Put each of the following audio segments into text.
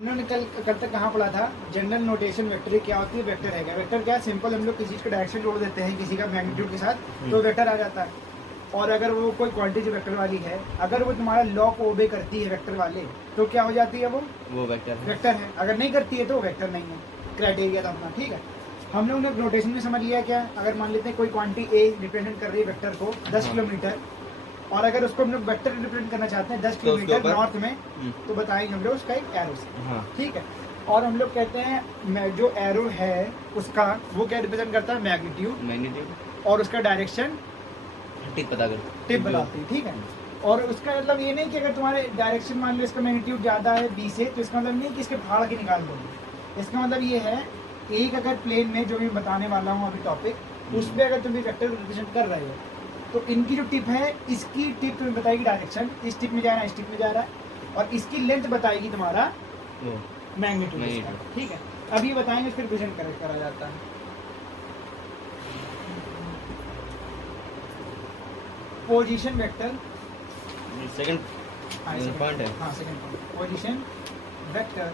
हमने कल तक कहाँ पढ़ा था, जनरल नोटेशन वेक्टर क्या होती है। वेक्टर है क्या, वेक्टर क्या सिंपल, हम लोग किसी चीज़ का डायरेक्शन जोड़ देते हैं किसी का मैग्नीट्यूड के साथ तो वेक्टर आ जाता है। और अगर वो कोई क्वांटिटी वेक्टर वाली है, अगर वो तुम्हारा लॉ को ओबे करती है वेक्टर वाले, तो क्या हो जाती है, वो वेक्टर है। अगर नहीं करती है तो वेक्टर नहीं है। क्राइटेरिया था अपना, ठीक है। हम लोग ने नोटेशन में समझ लिया क्या, अगर मान लेते हैं कोई क्वांटिटी ए रिप्रेजेंट कर रही है वेक्टर को 10 किलोमीटर, और अगर उसको हम लोग वेक्टर रिप्रेजेंट करना चाहते हैं 10 किलोमीटर नॉर्थ में, तो बताएंगे हम लोग उसका एक एरो से, ठीक है। और हम लोग कहते हैं जो एरो है उसका वो क्या रिप्रेजेंट करता है, मैग्नीट्यूड, और उसका डायरेक्शन टिप बताती है, ठीक है। और उसका मतलब ये नहीं कि अगर तुम्हारे डायरेक्शन मान लो इसका मैग्नीट्यूड ज़्यादा है बी से, तो इसका मतलब नहीं कि इसके फाड़ के निकाल दोगे। इसका मतलब ये है, एक अगर प्लेन में जो भी बताने वाला हूँ अभी टॉपिक, उस पर अगर तुम वेक्टर रिप्रेजेंट कर रहे हो, तो इनकी जो टिप है, इसकी टिप तुम्हें बताएगी डायरेक्शन, इस टिप में जा रहा है, इस टिप में जा रहा है, और इसकी लेंथ बताएगी तुम्हारा मैग्नीट्यूड, ठीक है। अब ये बताएंगे फिर रिप्रेजेंट करा जाता है। पोजीशन वेक्टर सेकंड पॉइंट है, हाँ second point, position vector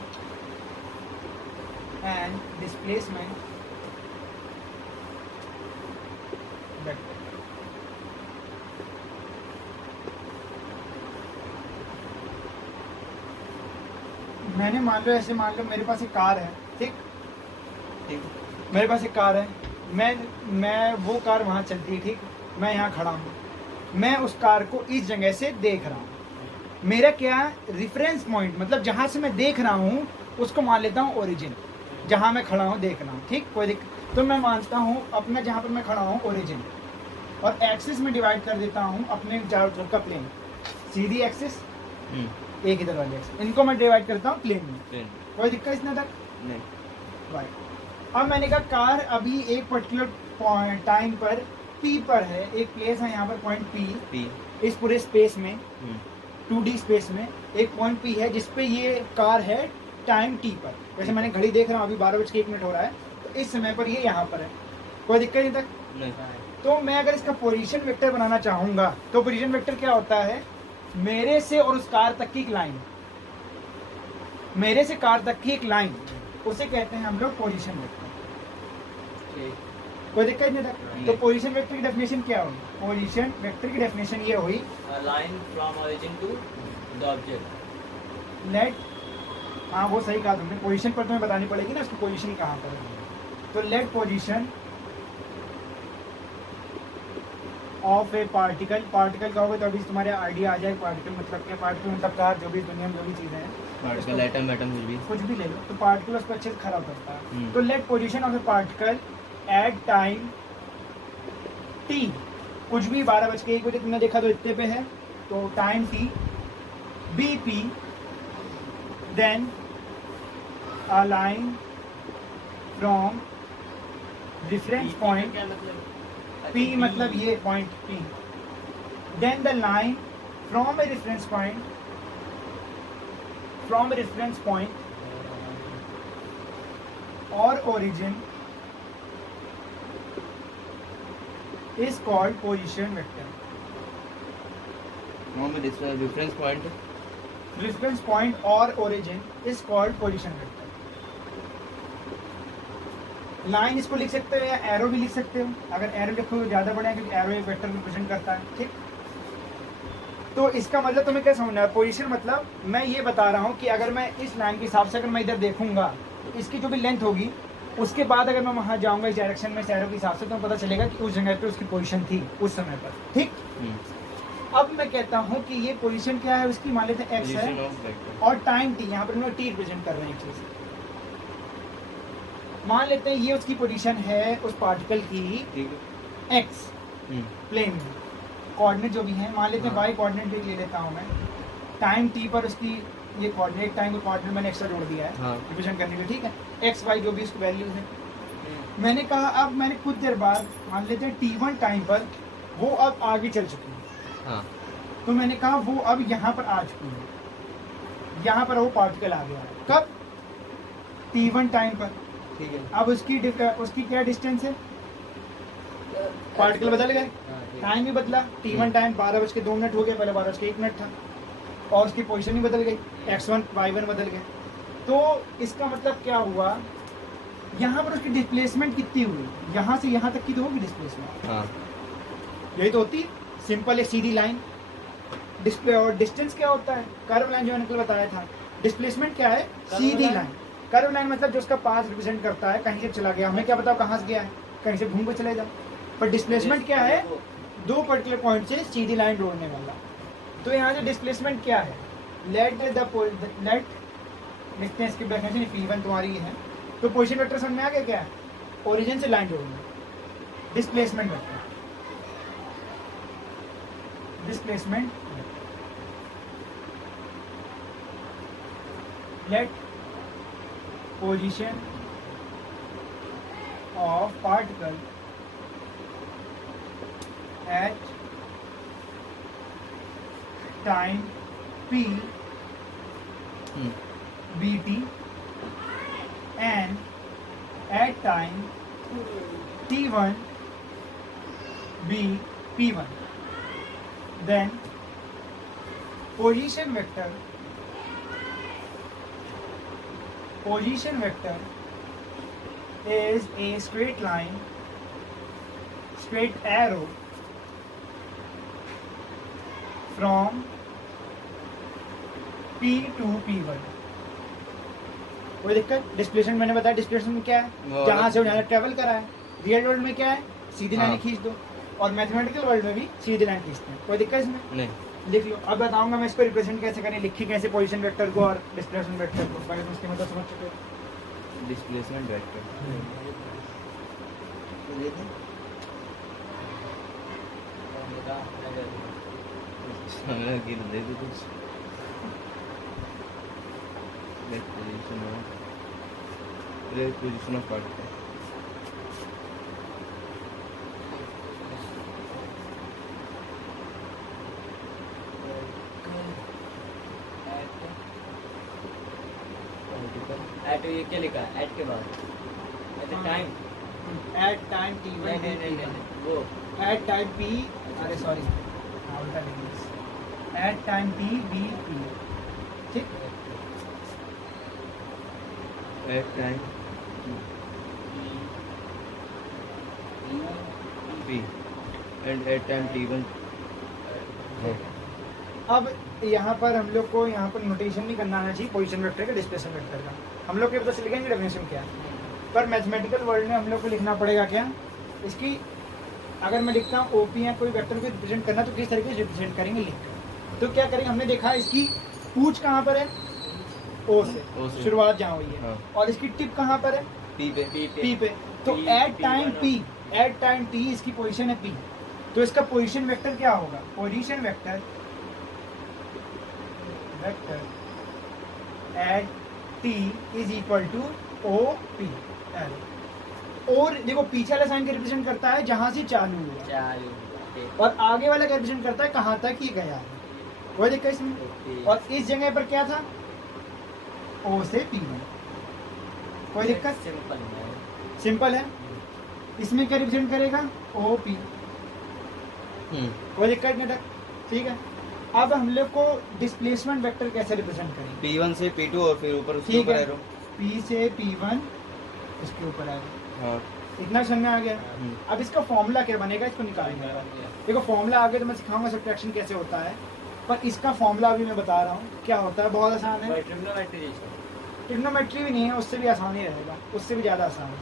and displacement vector. मैंने मान लो ऐसे, मान लो मेरे पास एक कार है, ठीक, मेरे पास एक कार है, मैं वो कार वहाँ चलती है, ठीक, मैं यहाँ खड़ा हूँ, मैं उस कार को इस जगह से देख रहा हूँ। मेरा क्या रेफरेंस पॉइंट, मतलब जहाँ से मैं देख रहा हूँ उसको मान लेता हूँ ओरिजिन, जहाँ मैं खड़ा हूँ देख रहा हूँ, ठीक, कोई दिक्कत। तो मैं मानता हूँ अपना जहाँ पर मैं खड़ा हूँ ओरिजिन, और एक्सिस में डिवाइड कर देता हूँ अपने चारों तरफ का प्लेन, सीधी एक्सिस, एक इधर वाली एक्सिस, इनको मैं डिवाइड करता हूँ प्लेन में, कोई दिक्कत इसमें तक नहीं। राइट। अब मैंने कहा कार अभी एक पर्टिकुलर पॉइंट टाइम पर P पर है, एक प्लेस है यहाँ पर पॉइंट P, इस पूरे स्पेस में 2D स्पेस में एक पॉइंट P है जिसपे ये कार है टाइम T पर। वैसे मैंने घड़ी देख रहा हूँ अभी 12:01 हो रहा है, तो इस समय पर ये यहाँ पर है, कोई दिक्कत नहीं तक नहीं। तो मैं अगर इसका पोजीशन वेक्टर बनाना चाहूंगा, तो पोजीशन वेक्टर क्या होता है, मेरे से और उस कार तक की एक लाइन, मेरे से कार तक की एक लाइन, उसे कहते हैं हम लोग पोजीशन वेक्टर। कोई दिक्कत नहीं था। तो पोजीशन वेक्टर की डेफिनेशन क्या हुई, पोजीशन वेक्टर की डेफिनेशन ये हुई, line from origin to the object. Let, हाँ वो सही कहा तुमने, पोजीशन पर तुम्हें बतानी पड़ेगी ना उसकी पोजीशन कहाँ पर है। तो let position of a particle, particle का होगा तो अभी तुम्हारे आइडिया आ जाए पार्टिकल मतलब क्या, पार्टिकल मतलब कार, जो भी दुनिया में जो भी चीज़ें हैं, पार्टिकल, एटम, कुछ भी ले लो, तो पार्टिकल उस पर अच्छे से खड़ा करता है। तो let position of a particle at time t, कुछ भी 12:01 बजे तुमने देखा तो इतने पे है, तो time t be P, then a line from reference point P, मतलब ये point P, then the line from a reference point, from a reference point or origin is called position vector. Reference point, Reference point or origin is called position vector. Line इसको लिख सकते हो या arrow भी लिख सकते हो, अगर एरो लिखो तो ज़्यादा बढ़िया क्योंकि एरो एक वेक्टर रिप्रेजेंट करता है, ठीक। तो इसका मतलब तुम्हें क्या समझना है, पोजीशन मतलब मैं ये बता रहा हूँ कि अगर मैं इस लाइन के हिसाब से अगर मैं इधर देखूंगा तो इसकी जो भी लेंथ होगी, उसके बाद अगर मैं वहाँ जाऊँगा इस डायरेक्शन में एरो के हिसाब से, तो पता चलेगा कि उस जगह पे उसकी पोजीशन थी उस समय पर, ठीक। अब मैं कहता हूँ कि ये पोजीशन क्या है उसकी, मान लेते हैं एक्स है और टाइम t, यहाँ पर मैं t रिप्रेजेंट कर रहे हैं एक चीज़, मान लेते हैं ये उसकी पोजीशन है उस पार्टिकल की x प्लेन में, कोऑर्डिनेट जो भी है, मान लेते हैं y कोऑर्डिनेट ले लेता हूँ मैं, टाइम t पर उसकी ये कोऑर्डिनेट, टाइम का कोऑर्डिनेट मैंने एक्स्ट्रा जोड़ दिया है रिप्रेजेंट करने के लिए, ठीक है, x y जो भी उसकी वैल्यूज है। मैंने कहा अब मैंने कुछ देर बाद मान लेते हैं t1 टाइम पर वो अब आगे चल चुकी है, तो मैंने कहा वो अब यहाँ पर आ चुकी है, यहाँ पर वो पार्टिकल आ गया है, कब, t1 टाइम पर, ठीक है। अब उसकी क्या डिस्टेंस है, पार्टिकल बदल गए, टाइम भी बदला, t1 टाइम 12:02 हो गया, पहले 12:01 था, और उसकी पोजीशन ही बदल गई, x1 y1 बदल गए, तो इसका मतलब क्या हुआ, यहाँ पर उसकी डिस्प्लेसमेंट कितनी हुई, यहाँ से यहाँ तक की तो होगी डिस्प्लेसमेंट, हाँ यही तो होती सिंपल एक सीधी लाइन। डिस्प्ले और डिस्टेंस क्या होता है, कर्व लाइन जो मैंने कल बताया था। डिस्प्लेसमेंट क्या है, सीधी लाइन। कर्व लाइन मतलब जो उसका पाथ रिप्रेजेंट करता है, कहीं से चला गया, हमें क्या बताओ कहाँ से गया है, कहीं से घूम के चले जाओ। पर डिस्प्लेसमेंट क्या है, दो पर्टिकुलर पॉइंट से सीधी लाइन जोड़ने वाला। तो यहाँ से डिस्प्लेसमेंट क्या है, लेट लिखते हैं इसकी डेफिनेशन, P1 तुम्हारी है। तो पोजीशन वेक्टर समझ में आ गया क्या है, ओरिजिन से लाइन जोड़ना, displacement vector, displacement let position of particle at time p bt and at time t1 b p1, then position vector is a straight line, straight arrow from P to P1। कोई दिक्कत, displacement मैंने बताया, displacement क्या है, जहां से वो जहाँ ट्रेवल करा है। रियल वर्ल्ड में क्या है, सीधी लाइन खींच दो, और मैथमेटिकल वर्ल्ड में भी सीधी लाइन खींचते हैं। कोई दिक्कत इसमें नहीं। लिख लो। अब बताऊंगा मैं इसको रिप्रेजेंट कैसे करें, लिखी कैसे पोजीशन वेक्टर को और डिस्प्लेसमेंट वेक्टर को, पहले तो उसकी मतलब समझ चुके हो। डिस्प्लेसमेंट वेक्टर गिर दे दो कुछ। पोजीशन ऑफ पार्टिकल, एट ये क्या लिखा है, एट के बाद at time, eight time t1 नहीं वो एट टाइम p, अरे सॉरी उल्टा लिख दिया, at time p b p, ठीक। At time p and at time t1। अब यहाँ पर हम लोग को यहाँ पर नोटेशन नहीं करना आना चाहिए पोजीशन वेक्टर का, डिस्प्लेसमेंट वेक्टर का। हम लोग के पता चल लिखेंगे डेफिनेशन क्या है, पर मैथमेटिकल वर्ल्ड में हम लोग को लिखना पड़ेगा क्या इसकी। अगर मैं लिखता हूँ ओपी या कोई वेक्टर को रिप्रेजेंट करना तो किस तरीके से रिप्रेजेंट करेंगे लिख कर। तो क्या करेंगे, हमने देखा इसकी पूछ कहाँ पर है, ओ से शुरुआत जहाँ हुई है, हाँ। और इसकी टिप कहाँ पर है, p पे पी पे। तो at time P, at time T इसकी पोजीशन है पी, तो इसका पोजीशन वेक्टर क्या होगा, position vector at T is equal to O P. और देखो पीछे वाला साइन का रिप्रेजेंट करता है जहां से चालू हुआ, और आगे वाला का रिप्रेजेंट करता है कहां तक ये गया है। कोई दिक्कत इसमें। और इस जगह पर क्या था, ओ से P1। कोई दिक्कत, सिंपल है। इसमें क्या रिप्रेजेंट करेगा, ओ पी। कोई दिक्कत नहीं, ठीक है। अब हम लोग को डिस्प्लेसमेंट वेक्टर कैसे रिप्रेजेंट करेंगे, p1 से p2 और फिर ऊपर उसके ठीक ऊपर है, एरो। P से P1 इसके ऊपर आएगा। हाँ इतना समझ में आ गया। अब इसका फॉर्मूला क्या बनेगा, इसको निकालेंगे। देखो फॉर्मूला आगे तो मैं सिखाऊंगा सब्ट्रैक्शन कैसे होता है, पर इसका फॉर्मूला अभी मैं बता रहा हूँ क्या होता है, बहुत आसान है। ट्रिग्नोमेट्री भी नहीं है, उससे भी आसान ही रहेगा, उससे भी ज़्यादा आसान है।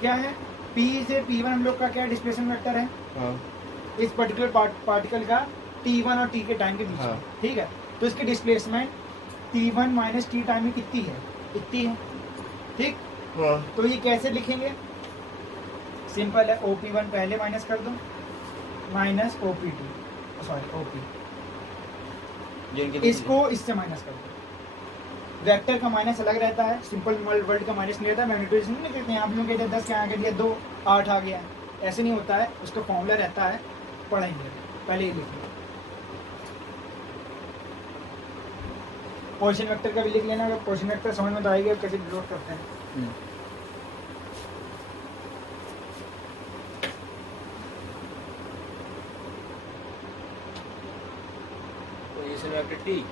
क्या है, P से P1 हम लोग का क्या डिस्प्लेसमेंट वेक्टर है, हाँ इस पर्टिकुलर पार्टिकल का T1 और T के टाइम के बीच में, ठीक है। तो इसकी displacement T1 minus T time में कितनी है, इतनी है, ठीक। तो ये कैसे लिखेंगे, सिंपल है, OP1 पहले माइनस कर दो, माइनस OP2, सॉरी OP, इसको इससे माइनस कर दो। वेक्टर का माइनस अलग रहता है, सिंपल वर्ल्ड का माइनस नहीं रहता, मैग्नीट्यूड नहीं कहते हैं आप लोग, कहते हैं 10 क्या आ गया 2 8 आ गया, ऐसे नहीं होता है, उसका फॉर्मूला रहता है, पढ़ेंगे पहले ही लिख लो। पोजीशन वेक्टर का भी लिख लेना, अगर पोजीशन वेक्टर समझ में तो आएगा कैसे डिनोट करते हैं। पोजीशन वेक्टर टी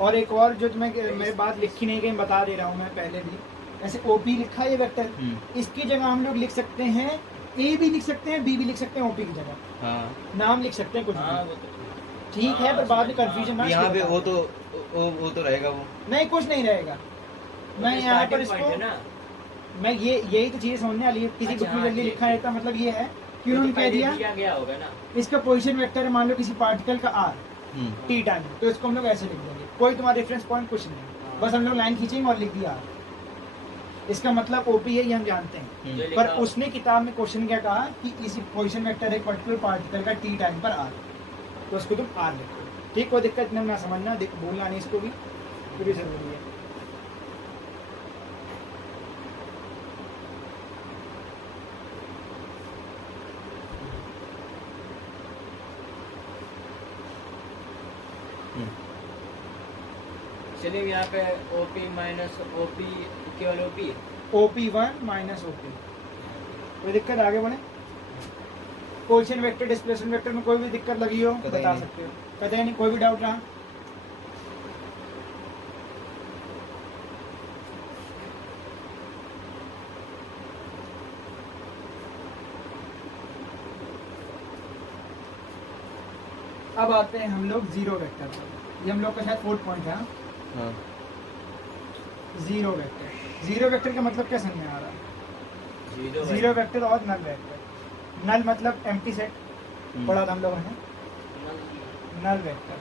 और एक और जो तुम्हें मेरी बात लिखी नहीं गई, बता दे रहा हूँ मैं पहले भी। ऐसे ओपी लिखा है ये वेक्टर, इसकी जगह हम लोग लिख सकते हैं ए भी लिख सकते हैं, बी भी लिख सकते हैं ओपी की जगह। हाँ नाम लिख सकते हैं कुछ हाँ भी, वो तो ठीक है, पर बाद में कंफ्यूजन ना यहाँ पे हो। वो तो रहेगा वो। नहीं, कुछ नहीं रहेगा। मैं तो यहाँ पर starting point है इसको ना। मैं यही तो चीजें समझने वाली है। किसी अच्छा, बुक में हाँ, जल्दी ठीक, लिखा रहता, मतलब ये है कि वो तो उन्होंने कह पहले दिया दिया गया होगा ना। इसका पोजीशन वेक्टर है, मान लो किसी पार्टिकल का आर टी टाइम, तो इसको हम लोग ऐसे लिख देंगे। कोई तुम्हारा रेफरेंस पॉइंट कुछ नहीं, बस हम लोग लाइन खींचेंगे और लिख दिया आर। इसका मतलब ओपी है, ये हम जानते हैं। जो पर लिखा- उसने किताब में क्वेश्चन क्या कहा कि इसी पोजीशन वेक्टर है पर्टिकुलर पार्टिकल का टी टाइम पर आर, तो उसको तुम आर लिखो। ठीक, कोई दिक्कत नहीं, ना समझना, बोलना नहीं, इसको भी पूरी जरूरी है। चलिए यहाँ पे ओपी माइनस ओपी केवल ओपी OP1 माइनस OP, कोई दिक्कत, आगे बढ़े। पोजीशन वेक्टर डिस्प्लेसमेंट वेक्टर में कोई भी दिक्कत लगी हो कतई बता नहीं। सकते हो, कतई नहीं, कोई भी डाउट रहा। अब आते हैं हम लोग जीरो वेक्टर पर। ये हम लोग का शायद 4th पॉइंट है। हाँ जीरो वेक्टर, जीरो वेक्टर का मतलब क्या समझ में आ रहा है? जीरो वेक्टर और नल वेक्टर। नल मतलब एम्प्टी सेट, पढ़ा था हम लोगों ने। नल वेक्टर,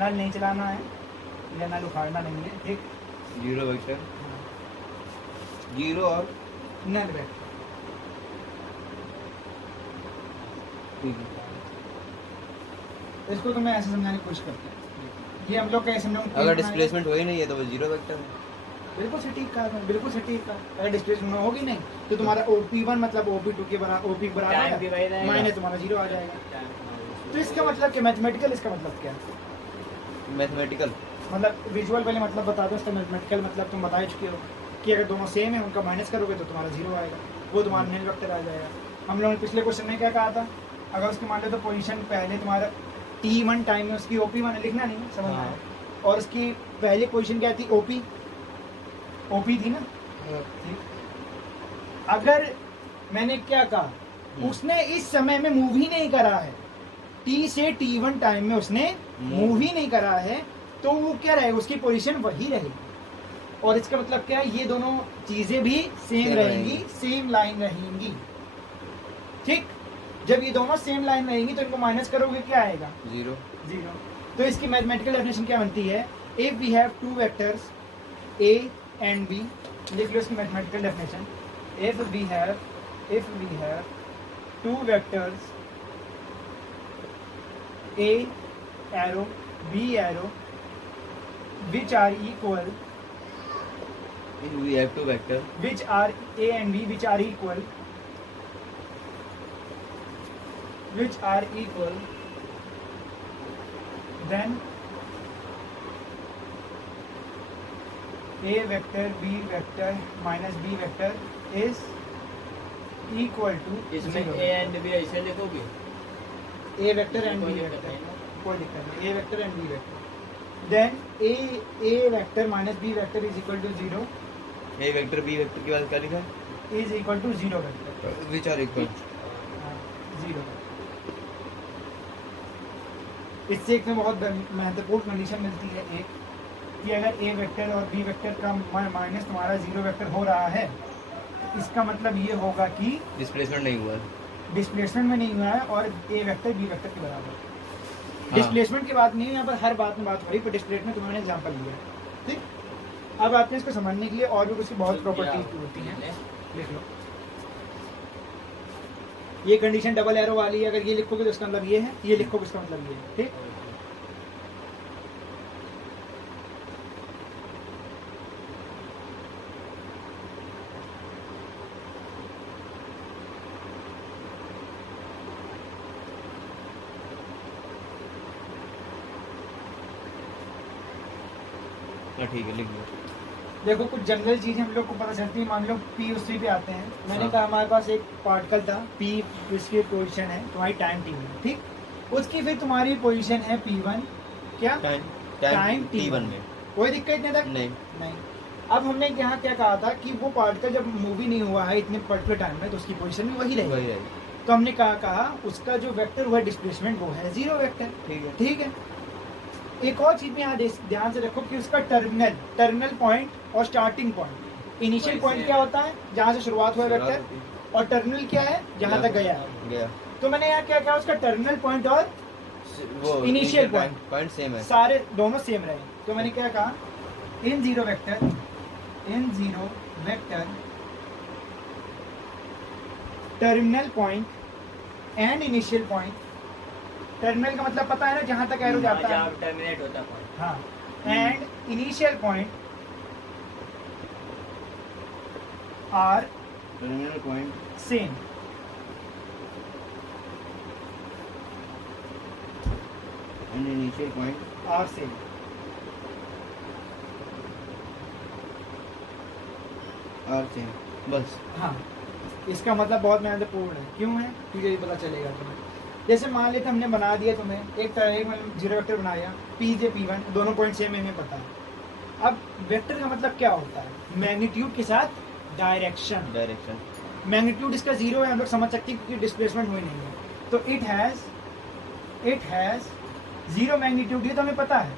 नल नहीं चलाना है या नल उखाड़ना नहीं है, ठीक। जीरो वेक्टर, जीरो और नल वेक्टर, ठीक है। इसको तो मैं ऐसे समझाने की कोशिश करता हूँ। ये हम लोग कैसे समझाऊं? अगर डिस्प्लेसमेंट हो ही नहीं है तो वो जीरो वेक्टर है। बिल्कुल सटीक कहा था, बिल्कुल सटीक कहा। अगर डिस्प्लेसमेंट होगी नहीं तो तुम्हारा OP1 मतलब OP2 के बराबर, OP के टाइम भी वही बराबर रहेगा। माइनस तुम्हारा जीरो आ जाएगा। तो इसका मतलब क्या, मैथमेटिकल इसका मतलब क्या है? मैथमेटिकल मतलब विजुअल पहले मतलब बता दो इसका। मैथमेटिकल मतलब तुम बता ही चुके हो कि अगर दोनों सेम है उनका माइनस करोगे तो तुम्हारा जीरो आएगा, वो तुम्हारा नल वेक्टर आ जाएगा। हम लोगों ने पिछले क्वेश्चन में क्या कहा था, अगर उसकी मान लो तो पोजीशन पहले तुम्हारा T1 टाइम में उसकी OP1 लिखना नहीं, समझना है। और उसकी पहली पोजीशन क्या थी, OP थी ना। ठीक। अगर मैंने क्या कहा, उसने इस समय में मूव ही नहीं करा है, T से T1 टाइम में उसने मूव ही नहीं करा है, तो वो क्या रहेगा, उसकी पोजीशन वही रहेगी। और इसका मतलब क्या है, ये दोनों चीजें भी सेम रहेंगी, सेम लाइन रहेंगी। ठीक, जब ये दोनों सेम लाइन रहेंगी तो इनको माइनस करोगे क्या आएगा, जीरो। जीरो। तो इसकी मैथमेटिकल डेफिनेशन क्या बनती है, if we have two vectors A and B, लिख लो इसकी mathematical definition. If we have two vectors A arrow B arrow which are equal, We have two vector. which are A and B which are equal, then A vector B vector minus B vector is equal to इसमें zero. A and B ऐसे लिखोगे? A vector and कोई B दिक्कत vector, नहीं ना? कोई दिक्कत नहीं, A vector and B vector, then A vector minus B vector is equal to zero, A vector B vector के बाद क्या लिखा है? is equal to zero vector, Which are equal. Zero. इससे एक में बहुत महत्वपूर्ण कंडीशन मिलती है एक, कि अगर A वेक्टर और B वेक्टर का माइनस तुम्हारा जीरो वेक्टर हो रहा है, इसका मतलब ये होगा कि डिस्प्लेसमेंट नहीं हुआ है। डिस्प्लेसमेंट में नहीं हुआ है और A वेक्टर B वेक्टर के बराबर। हाँ। डिस्प्लेसमेंट की बात नहीं है यहाँ पर, हर बात में बात हो रही, पर डिस्प्लेसमेंट तुम्हारे एग्जाम्पल लिया है। ठीक, अब आते हैं इसको समझने के लिए, और भी कुछ बहुत प्रॉपर्टीज होती हैं, लिख लो। ये कंडीशन डबल एरो वाली है, अगर ये लिखोगे तो इसका मतलब ये है, ये लिखोगे इसका मतलब ये है। ठीक, हाँ ठीक है, लिख लो। देखो कुछ जनरल चीजें हम लोग को पता चलती है। मान लो P उस पे आते हैं, मैंने हाँ। कहा हमारे पास एक पार्टिकल था P, उसकी पोजीशन है तुम्हारी टाइम T1, ठीक। उसकी फिर तुम्हारी पोजीशन है P1 क्या, टाइम टाइम T1 में कोई दिक्कत नहीं था। नहीं। अब हमने यहाँ क्या कहा था कि वो पार्टिकल जब मूव ही नहीं हुआ है इतने पर्टिकुलर टाइम में तो उसकी पोजीशन भी वही रहेगी। वही रहेगी। तो हमने कहा उसका जो वेक्टर हुआ डिस्प्लेसमेंट वो है 0 वेक्टर। ठीक है। एक और चीज में यहाँ ध्यान से रखो कि उसका टर्मिनल पॉइंट और स्टार्टिंग पॉइंट, इनिशियल पॉइंट क्या होता है जहाँ से शुरुआत हुआ वेक्टर, और टर्मिनल क्या है जहाँ तक गया। तो मैंने यहाँ क्या कहा उसका टर्मिनल पॉइंट और इनिशियल पॉइंट सेम है, सारे दोनों सेम रहे। तो मैंने क्या कहा in zero vector terminal point and initial point. Terminal का मतलब पता है ना जहां तक एरो जाता है, टर्मिनेट होता है पॉइंट। हाँ, and initial point or terminal point same. And initial point are same. Are same, बस। हाँ, इसका मतलब बहुत महत्वपूर्ण है। क्यों है? तुझे भी पता चलेगा तुम्हें। जैसे मान लेते हमने बना दिया तुम्हें एक जीरो वेक्टर बनाया Pj P1 दोनों पॉइंट सेम हमें पता है। अब वेक्टर का मतलब क्या होता है? मैग्नीट्यूड के साथ डायरेक्शन। मैग्नीट्यूड इसका 0 है, हम लोग समझ सकते हैं क्योंकि डिस्प्लेसमेंट हुई नहीं है। तो इट हैज 0 मैग्नीट्यूड, ये तो हमें पता है,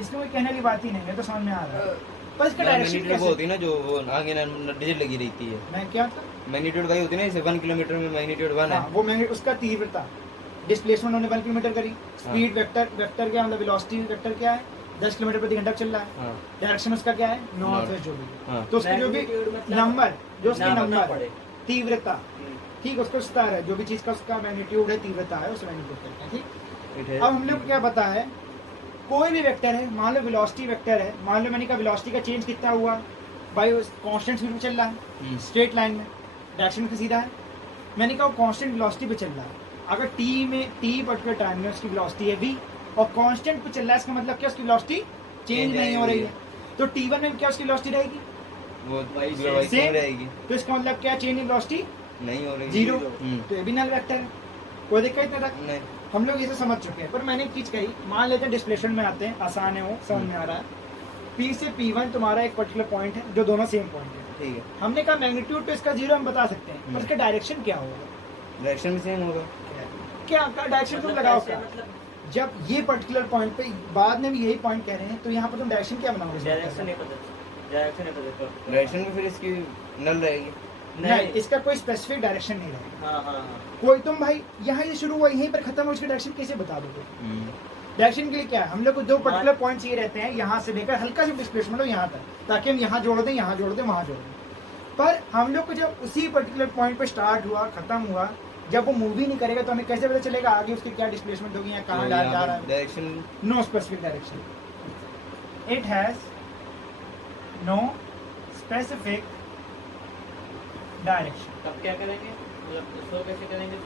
इसमें कोई कहने की बात ही नहीं है, तो समझ में आ रहा है। पर इसका डायरेक्शन कैसे होती है ना, जो वो आगे डिजिट लगी रहती है। मैं क्या था मैग्नीट्यूड वही होती है ना, जैसे 1 किलोमीटर में मैग्नीट्यूड 1 है। वो मैग्नीट्यूड उसका तीव्रता, डिस्प्लेसमेंट हमने 1 किलोमीटर करी, स्पीड वेक्टर क्या मतलब वेलोसिटी वेक्टर क्या है 10 किलोमीटर प्रति घंटा चल रहा है। डायरेक्शन उसका क्या है नॉर्थ वेस्ट जो भी। तो उसके जो भी नंबर जो उसके नंबर तीव्रता, ठीक, उसको स्तर है, जो भी चीज का उसका मैग्नीट्यूड है तीव्रता है उसे मैग्नीट्यूड कहते हैं। ठीक, अब हम लोग को क्या पता है कोई भी वेक्टर है, मान लो वेलोसिटी वेक्टर है, मान लो मैंने कहा वेलोसिटी का चेंज कितना हुआ भाई, कांस्टेंट स्पीड पे चल रहा है स्ट्रेट लाइन में, डायरेक्शन का सीधा है। मैंने कहा कांस्टेंट वेलोसिटी पे चल रहा है, अगर t पर्टिकुलर टाइम में उसकी वेलोसिटी है v और कांस्टेंट पे चल रहा है, इसका मतलब क्या उसकी वेलोसिटी चेंज नहीं हो रही है। तो t1 में क्या उसकी वेलोसिटी रहेगी वो सेम रहेगी। तो इसका मतलब क्या चेंज इन वेलोसिटी नहीं हो रही, 0। तो ये भी नल वेक्टर है, कोई दिक्कत नहीं। हम लोग इसे समझ चुके हैं। पर मैंने एक चीज कही, मान लेते हैं डिस्प्लेसमेंट में आते हैं, आसान है वो, समझ में आ रहा है। P से P1 तुम्हारा एक पर्टिकुलर पॉइंट है जो दोनों सेम पॉइंट है। ठीक है, हमने कहा मैग्नीट्यूड तो इसका 0 हम बता सकते हैं, पर इसका डायरेक्शन क्या होगा? डायरेक्शन भी सेम होगा। क्या डायरेक्शन तुम लगाओ क्या? जब ये पर्टिकुलर पॉइंट पे बाद में भी यही पॉइंट कह रहे हैं, तो यहाँ पर तुम डायरेक्शन क्या बनाओगे? डायरेक्शन नहीं पता। डायरेक्शन में फिर इसकी नल रहेगी। नहीं, इसका कोई स्पेसिफिक डायरेक्शन नहीं रहेगा। हाँ। कोई तुम भाई यहाँ से शुरू हुआ यहीं पर खत्म हो, इसका डायरेक्शन कैसे बता दोगे? डायरेक्शन के लिए क्या है, हम लोग को 2 पर्टिकुलर पॉइंट्स ये रहते हैं, यहाँ से लेकर हल्का सा डिस्प्लेसमेंट हो यहाँ तक, ताकि हम यहाँ जोड़ दें, यहाँ जोड़ दें, वहाँ जोड़ दें। पर हम लोग को जब उसी पर्टिकुलर पॉइंट पे स्टार्ट हुआ खत्म हुआ, जब वो मूव ही नहीं करेगा तो हमें कैसे पता चलेगा आगे उसकी क्या डिस्प्लेसमेंट होगी या कहाँ जा रहा है? Direction, no specific direction. It has no specific direction. तब क्या करेंगे, मतलब शो कैसे करेंगे?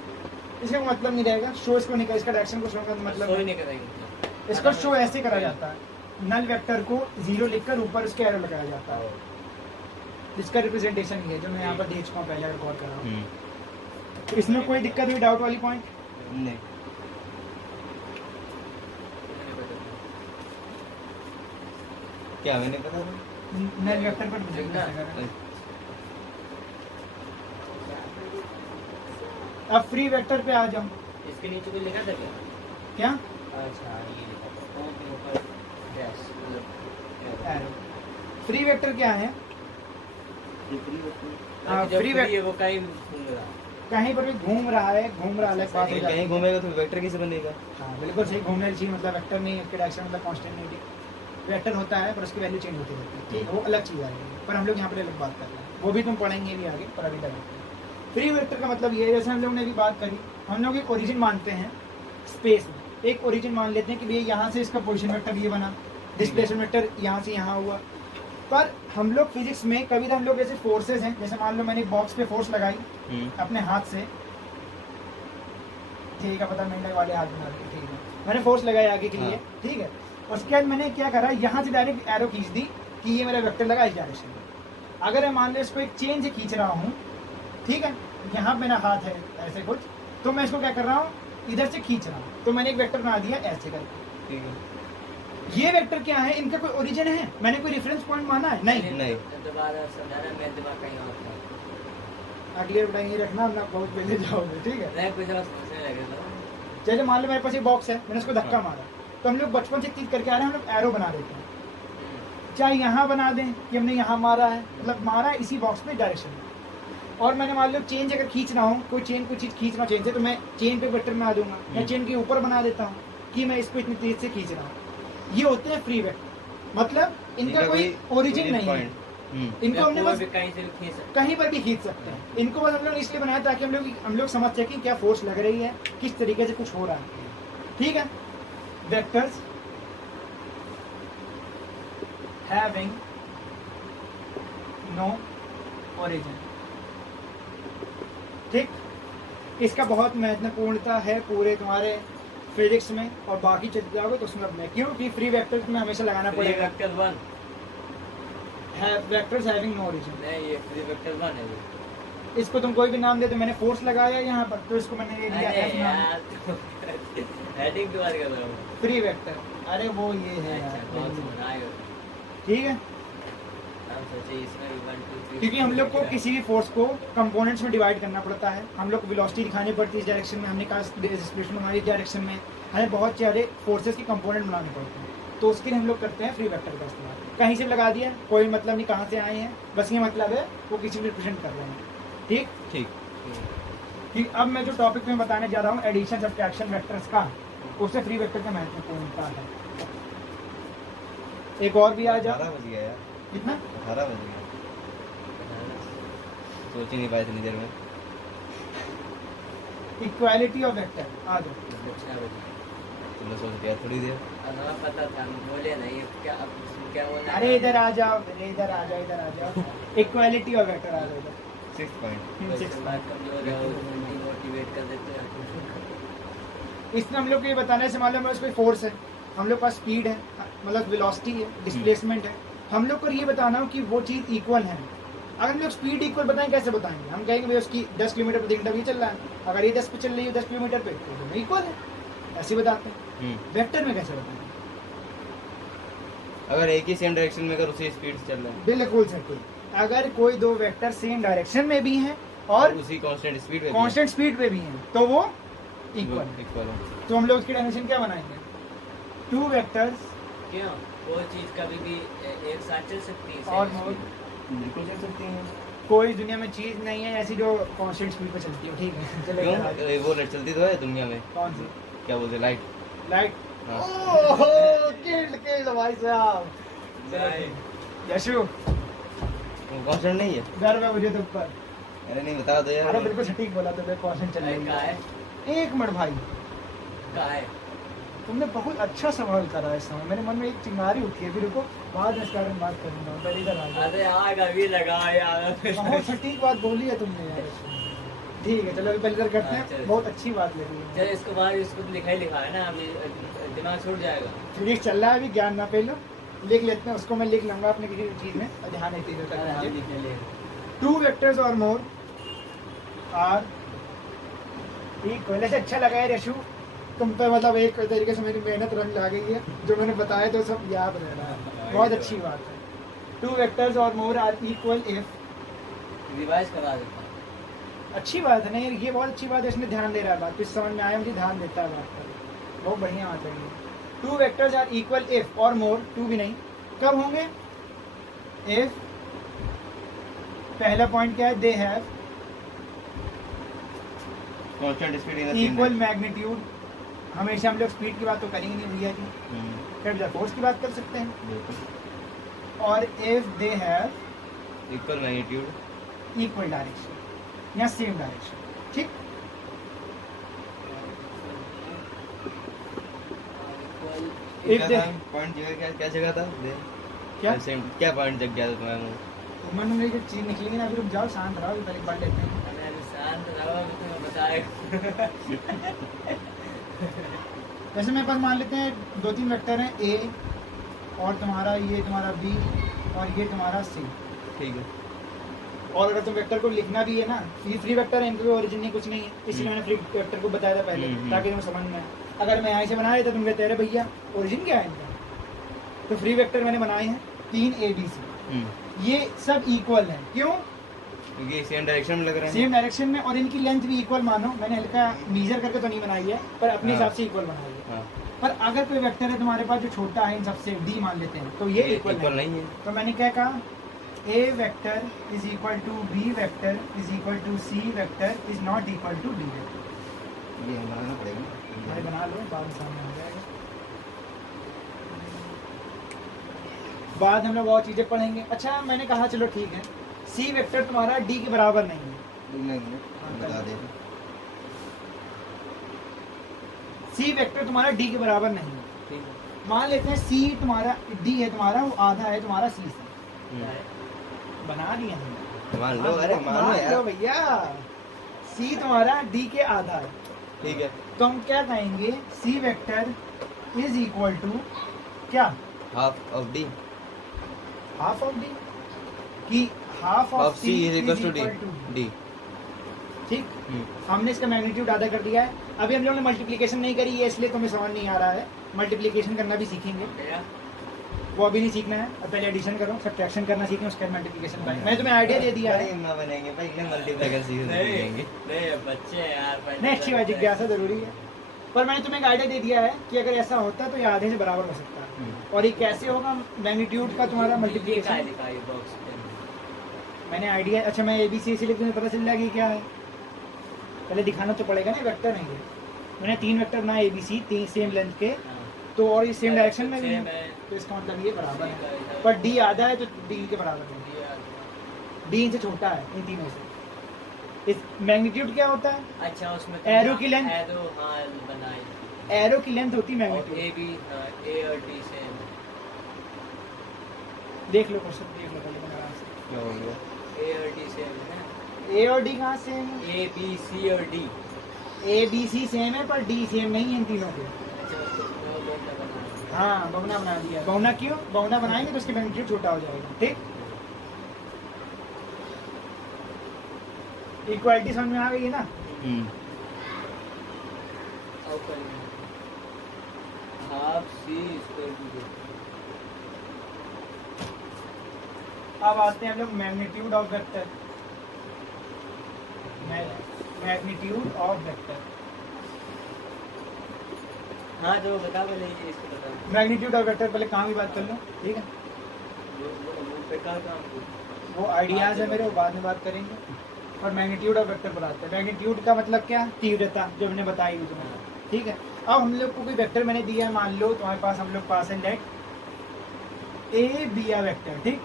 इसका मतलब नहीं रहेगा शो, इसको नहीं, इसका डायरेक्शन को शो का मतलब शो ही नहीं करेंगे। इसका शो ऐसे करा जाता है, नल वेक्टर को 0 लिखकर ऊपर उसके एरो लगाया जाता है, इसका रिप्रेजेंटेशन ही है जो मैं यहाँ पर देख चुका हूँ पहले रिकॉर्ड कर रहा हूँ। तो इसमें कोई दिक्कत हुई डाउट वाली पॉइंट? नहीं। क्या मैंने पता था नल वेक्टर पर। अब फ्री वेक्टर पे आ जाओ। इसके नीचे कोई लिखा था क्या? अच्छा, ये लिखा था के ऊपर डैश, मतलब एरो। फ्री वेक्टर क्या है? फ्री वेक्टर वो कहीं पर भी घूम रहा है अलग बात हो जाती है। कहीं घूमेगा तो वेक्टर कैसे बनेगा? हाँ बिल्कुल सही, घूमने चाहिए, मतलब वेक्टर नहीं, इसके डायरेक्शन मतलब कांस्टेंट नहीं, वेक्टर होता है पर उसकी वैल्यू चेंज होती रहती है। ठीक, वो अलग चीज़ आ रही है, पर हम लोग यहाँ पर अलग बात कर रहे हैं, वो भी तुम पढ़ेंगे भी आगे, पर अभी तक फ्री वेक्टर का मतलब ये है, जैसे हम लोग ने भी बात करी, हम लोग एक ओरिजिन मानते हैं स्पेस में, एक ओरिजिन मान लेते हैं कि भैया यहाँ से इसका पोजीशन वेक्टर ये बना, डिस्प्लेसमेंट वेक्टर यहाँ से यहाँ हुआ। पर हम लोग फिजिक्स में कभी तो हम लोग ऐसे फोर्सेस हैं, जैसे मान लो मैंने बॉक्स पे फोर्स लगाई अपने हाथ से, ठीक है, पता नहीं लगा वाले हाथ बना रहे, ठीक है, मैंने फोर्स लगाया आगे के लिए, ठीक है, उसके बाद मैंने क्या करा, यहाँ से डायरेक्ट एरो खींच दी कि ये मेरा वेक्टर लगा इस डायरेक्शन में। अगर मैं मान लो इसको एक चेन से खींच रहा हूँ, ठीक है, यहाँ मेरा हाथ है ऐसे कुछ, तो मैं इसको क्या कर रहा हूँ, इधर से खींच रहा हूँ, तो मैंने एक वेक्टर बना दिया ऐसे करके। ठीक है, ये वेक्टर क्या है, इनका कोई ओरिजिन है, मैंने कोई रेफरेंस पॉइंट माना है? नहीं। नहीं। दोबारा समझाना, मैं दिमाग कहीं और था। अगले बताएंगे ये रखना, अपना बहुत पहले जाओगे, ठीक है? मैं कुछ और सोचने लगा था। जैसे मान लो मेरे पास ये बॉक्स है, मैंने उसको धक्का मारा, तो हम लोग बचपन से चीज करके आ रहे हैं, हम लोग एरो बना देते हैं। चाहे यहाँ बना दें कि हमने यहाँ मारा है, मतलब मारा है इसी बॉक्स में डायरेक्शन में। और मैंने मान लो चेंज अगर खींचना हो, कोई चीज खींचना चेन से, तो मैं चेन पे वेक्टर में आ दूंगा, मैं चेन के ऊपर बना देता हूँ कि मैं इसको इतनी तेज से खींच रहा हूँ। ये होते हैं फ्री वेक्टर, मतलब इनका कोई ओरिजिन नहीं है, इनको हमने बस कहीं पर भी खींच सकते हैं। इनको बस हम लोग इसलिए बनाया ताकि हम लोग समझ सकें क्या फोर्स लग रही है, किस तरीके से कुछ हो रहा है, ठीक है? वेक्टर्स हैविंग नो ओरिजिन, ठीक? इसका बहुत महत्वपूर्णता है पूरे तुम्हारे फिजिक्स में, और बाकी चलते जाओगे तो उसमें अपने, क्योंकि फ्री वेक्टर्स में हमेशा लगाना पड़ेगा वेक्टर 1 है, वेक्टर्स हैविंग नो ओरिजिन। नहीं, ये फ्री वेक्टर 1 है ये। इसको तुम कोई भी नाम दे, तो मैंने फोर्स लगाया यहाँ पर, तो इसको मैंने ये दिया अरे F नाम, यार, हेडिंग की बात कर रहा हूँ। Free vector. अरे वो ये है अच्छा, यार, कौन सा बनाए हो? ठीक है? हम सोचे इसमें भी 1 2 3 क्योंकि हम लोग को किसी भी फोर्स को कंपोनेंट्स में डिवाइड करना पड़ता है, हम लोग को वेलोसिटी दिखानी पड़ती है इस डायरेक्शन में, हमने कहा डिस्प्लेसमेंट हमारी डायरेक्शन में, हमें बहुत सारे फोर्सेस के कंपोनेंट बनाने पड़ते हैं, तो उसके लिए हम लोग करते हैं फ्री वेक्टर का इस्तेमाल। कहीं से भी लगा दिया, कोई मतलब नहीं कहाँ से आए हैं, बस ये मतलब है वो किसी भी रिप्रेजेंट कर रहे हैं, ठीक? ठीक। ठीक, अब मैं जो टॉपिक में बताने जा रहा हूँ एडिशन सब्ट्रैक्शन वेक्टर्स का, उससे फ्री वेक्टर का महत्वपूर्णता है। एक और भी आ जा, 18 बज गया यार, कितना? 18 बज गया, सोच ही नहीं पाए इतनी देर में। इक्वालिटी ऑफ वेक्टर आ जाओ। तुमने सोच दिया थोड़ी देर। पता था, बोले नहीं क्या बोलना। अरे इधर आ जाओ, इधर आ जाओ, इधर आ जाओ, इक्वालिटी ऑफ वेक्टर आ जाओ इधर। 6 पॉइंट। मोटिवेट कर देते हैं। इसमें हम लोग को ये बताने से मालूम है कोई फोर्स है, हम लोग के पास स्पीड है, मतलब वेलोसिटी है, डिस्प्लेसमेंट है, हम लोग को ये बताना हो कि वो चीज़ इक्वल है। अगर हम लोग स्पीड इक्वल बताएं कैसे बताएंगे? हम कहेंगे भाई उसकी 10 किलोमीटर प्रति घंटा भी चल रहा है, अगर ये 10 पे चल रही है 10 किलोमीटर पे, तो दोनों इक्वल है, ऐसे बताते हैं। वेक्टर में कैसे बताएंगे? अगर एक ही सेम डायरेक्शन में अगर उसी स्पीड से चल रहा है, बिल्कुल सही। अगर कोई दो वेक्टर सेम डायरेक्शन में भी हैं और उसी कांस्टेंट स्पीड पे कांस्टेंट स्पीड पे भी हैं, तो वो इक्वल है। तो हम लोग इसकी डायमेंशन क्या बनाएंगे? टू वेक्टर्स क्यों? वो चीज कभी भी एक साथ चल सकती है और बिल्कुल चल सकती हैं। कोई दुनिया में चीज नहीं है ऐसी जो कांस्टेंट स्पीड पे चलती है, ठीक है? चलो क्यों? इधर आ जाओ। वो लाइट चलती तो है दुनिया में, कौन सी क्या बोलते हैं, लाइट। लाइट? हाँ। ओहो किल्ड भाई साहब। यशु वो कांस्टेंट नहीं है। गर्व है मुझे तो ऊपर। अरे नहीं बता दो यार। अरे बिल्कुल सटीक बोला तो कांस्टेंट चल रही का है। है एक मिनट भाई, का है तुमने बहुत अच्छा सवाल करा है इस समय, मेरे मन में एक चिंगारी उठी है, फिर रुको बाद में इसके बारे में बात करूंगा, पहले इधर आ जाओ। अरे आग अभी लगा यार। बहुत सटीक बात बोली है तुमने यार। ठीक है चलो अभी पहले इधर करते हाँ, चलो। हैं, बहुत अच्छी बात लगी है। चल इसको बाद इसको तो लिखा ही लिखा है ना, अभी दिमाग छूट जाएगा। फिजिक्स चल रहा है अभी, ज्ञान ना पहले लिख लेते हैं, उसको मैं लिख लूंगा अपने किसी चीज में, और ध्यान देते अरे हम हुए। लिख ले। टू वेक्टर्स और मोर आर इक्वल। ऐसे अच्छा लगा है यशु, तुम पे मतलब एक तरीके से मेरी मेहनत रंग ला गई है, जो मैंने बताया तो सब याद रह रहा है, बहुत अच्छी बात है। टू वेक्टर्स और मोर आर इक्वल इफ, रिवाइज करा देता हूँ। अच्छी बात है ना यार, ये बहुत अच्छी बात है, इसमें ध्यान दे रहा है बात, कुछ समझ में आया मुझे, ध्यान देता है बात पर, बहुत बढ़िया बात है ये। Two vectors are equal if और मोर, टू भी नहीं, कब होंगे? इफ पहला पॉइंट क्या है? They have constant speed in equal magnitude. हमेशा हम लोग स्पीड की बात तो करेंगे नहीं भैया जी, फिर फोर्स की बात कर सकते हैं। और if they have equal magnitude, equal direction या सेम डायरेक्शन, ठीक? If they- पॉइंट जगह क्या जगह था? क्या सेम क्या पॉइंट जग गया था तुम्हारे मुंह? मन में जो चीज निकलेगी ना, अभी रुक जाओ, शांत रहो, अभी पहले पढ़ लेते हैं। मैंने शांत रहो, अभी तुम्हें बताएगा। जैसे मेरे पास मान लेते हैं दो तीन वेक्टर हैं, ए और तुम्हारा ये तुम्हारा बी और ये तुम्हारा सी, ठीक है। और अगर तुम वेक्टर को लिखना भी है ना, ये फ्री वेक्टर है, इनका कोई ओरिजिन नहीं, कुछ नहीं है, इसलिए मैंने फ्री वेक्टर को बताया था पहले, ताकि तुम्हें समझ में आए। अगर मैं यहाँ से बना लेता तुम कहते अरे भैया ओरिजिन क्या है इनका, तो फ्री वेक्टर मैंने बनाए हैं 3 ABC, ये सब इक्वल है। क्यों? क्योंकि सेम डायरेक्शन में लग रहे हैं। सेम डायरेक्शन में, और इनकी लेंथ भी इक्वल मानो। मैंने हल्का मीजर करके तो नहीं बनाई है, पर अपने हाँ। हिसाब से इक्वल बनाई है। हाँ। पर अगर कोई वेक्टर है तुम्हारे पास जो छोटा है इन सबसे, D मान लेते हैं, तो ये इक्वल नहीं है। तो मैंने क्या कहा, A vector is equal to B vector is equal to C vector is not equal to D vector. ये बनाना पड़ेगा। भाई बना लो, बाद में सामने आ जाएगा। बाद हम लोग और चीजें पढ़ेंगे। अच्छा मैंने कहा चलो ठीक है, C वेक्टर तुम्हारा D के बराबर नहीं है। बता दे। C वेक्टर तुम्हारा D के बराबर नहीं है। ठीक है। मान लेते हैं C तुम्हारा, D है तुम्हारा, वो आधा है तुम्हारा C से। बना दिए हमने। मान लो, अरे मान लो यार भैया, C तुम्हारा D के आधा है। ठीक है। तो हम क्या कहेंगे, C vector is equal to क्या, half of D, half of D, कि half of of C is equal to D. D ठीक। हमने इसका मैग्नीट्यूड आधा कर दिया है। अभी हम लोगों ने मल्टीप्लिकेशन नहीं करी है, इसलिए तुम्हें समझ नहीं आ रहा है। मल्टीप्लिकेशन करना भी सीखेंगे, वो अभी नहीं सीखना है। अब पहले एडिशन करो, सब्ट्रैक्शन करना सीखें, उसके बाद मल्टीप्लिकेशन। मैंने तुम्हें आइडिया दे दिया है। ना बनेंगे पहले मल्टीप्लाई कर सीखेंगे। नहीं बच्चे यार, नहीं, अच्छी बात, जिज्ञासा जरूरी है। पर मैंने तुम्हें एक आइडिया दे दिया है कि अगर ऐसा होता है तो ये आधे से बराबर हो सकता है। और ये कैसे होगा, मैग्नीट्यूड का तुम्हारा मल्टीप्लिकेशन। मैंने आइडिया, अच्छा मैं ABC इसलिए तुम्हें पता चल जाएगा कि क्या है, पहले दिखाना तो पड़ेगा ना, वेक्टर नहीं है। मैंने 3 वेक्टर बनाए ABC, 3 सेम लेंथ के, तो और ये सेम डायरेक्शन में भी है, तो इसका मतलब ये बराबर है। पर D आधा है तो D के बराबर नहीं, D इनसे छोटा है इन तीनों से। इस मैग्नीट्यूड क्या होता है, अच्छा उसमें एरो की लेंथ, एरो हाँ बनाई, एरो की लेंथ होती है और मैग्नीट्यूड। A भी A और D से देख लो क्वेश्चन, देख लो पहले आराम से। क्या हो गया? A और D से है ना, A और D कहाँ सेम है? A B C और D। ABC सेम है पर D सेम नहीं है इन तीनों के। अच्छा उसको वो बोलना बना। हाँ बहुना बना दिया। बहुना क्यों, बहुना बनाएंगे तो उसकी मैग्नीट्यूड छोटा हो जाएगा। ठीक, इक्वालिटी समझ में आ गई है ना। Half C square two. अब आते हैं हम लोग magnitude of vector. Magnitude of vector, हाँ जो बता पहले इसको बता। मैग्नीट्यूड ऑफ वेक्टर पहले काम की बात कर लो, ठीक है। वो पे का काम वो आइडियाज है मेरे, वो बाद में बात करेंगे। और मैग्नीट्यूड ऑफ वेक्टर बताते हैं। मैग्नीट्यूड का मतलब क्या, तीव्रता, जो मैंने बताई हुई तुम्हें। ठीक है। अब हम लोग को कोई वेक्टर मैंने दिया है, मान लो तुम्हारे पास, हम लोग पास है लेट A दिया वेक्टर, ठीक।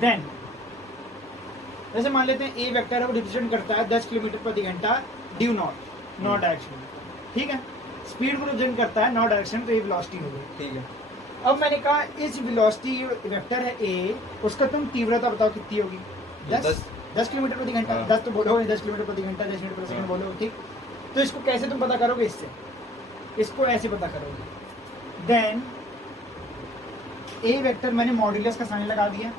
देन जैसे मान लेते हैं A वेक्टर है, वो रिप्रेजेंट करता है 10 किलोमीटर प्रति घंटा ड्यू नॉट डायरेक्शन, ठीक है। स्पीड को रिप्रेजेंट करता है नॉट डायरेक्शन, तो ये वेलोसिटी हो गई, ठीक है। अब मैंने कहा इस वेलोसिटी वेक्टर है A, उसका तुम तीव्रता बताओ कितनी होगी, 10 किलोमीटर प्रति घंटा। 10 तो बोलोगे, 10 किलोमीटर प्रति घंटा, 10 मीटर प्रति सेकंड बोलोगे, ठीक। तो इसको कैसे तुम पता करोगे, इससे इसको ऐसे पता करोगे। देन A वेक्टर मैंने मॉड्यूलस का साइन लगा दिया।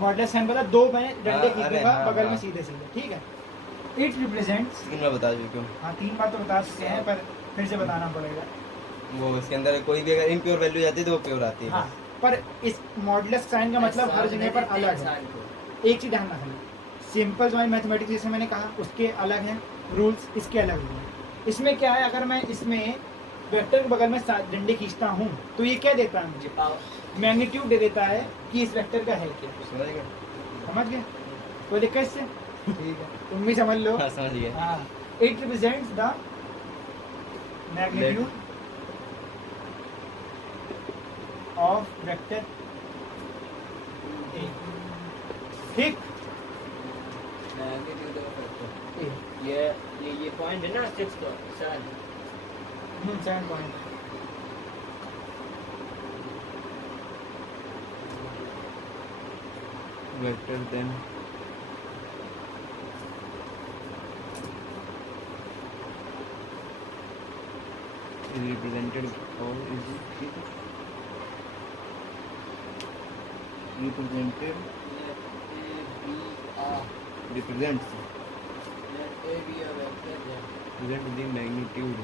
मॉड्यूलस साइन पता, 2 मैंने डंडे खींच दूंगा बगल में सीधे सीधे, ठीक है। इट रिप्रेजेंट्स, मैं बता चुका हूँ। हाँ 3 बार तो बता चुके हैं, पर फिर से बताना पड़ेगा। वो इसके अंदर कोई भी अगर इम्प्योर वैल्यू जाती है तो वो प्योर आती है। हाँ, पर इस मॉड्यूलस साइन का मतलब हर जगह पर अलग है। एक चीज ध्यान रखना, सिंपल जो मैथमेटिक्स जैसे मैंने कहा उसके अलग हैं रूल्स, इसके अलग हैं। इसमें क्या है, अगर मैं इसमें वेक्टर के बगल में डंडे खींचता हूँ तो ये क्या देता है मुझे, मैग्नीट्यूड दे देता है कि इस वेक्टर का है क्या। समझ गए, कोई दिक्कत इससे, ठीक है। तुम भी समझ लो। हाँ, समझ गया। हाँ, it represents the magnitude of vector A, ठीक। ये पॉइंट है ना 6 तो 7 point. Vector then is represented or is represented represents represent the magnitude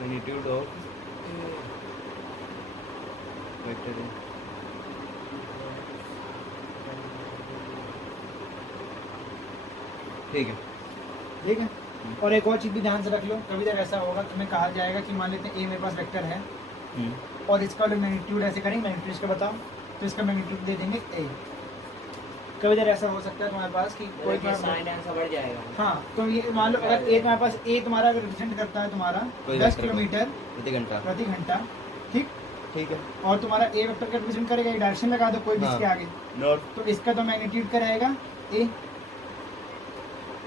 magnitude of vector है। ठीक है। ठीक है। और एक और चीज़ भी ध्यान से रख लो, कभी जब ऐसा होगा तुम्हें कहा जाएगा कि मान लेते हैं ए मेरे पास वेक्टर है और इसका मैग्नीट्यूड ऐसे करेंगे, मैग्नीट्यूड इसका बताओ, तो इसका मैग्नीट्यूड दे देंगे ए। कभी जब ऐसा हो सकता है तुम्हारे पास कि कोई साइन आंसर बढ़ जाएगा। हाँ, तो ये मान लो अगर ए तुम्हारे पास ए तुम्हारा अगर रिप्रेजेंट करता है तुम्हारा 10 किलोमीटर प्रति घंटा, ठीक ठीक है। और तुम्हारा ए वेक्टर का रिप्रेजेंट करेगा, एक डायरेक्शन लगा दो कोई भी इसके आगे, तो इसका तो मैग्नीट्यूड का रहेगा ए।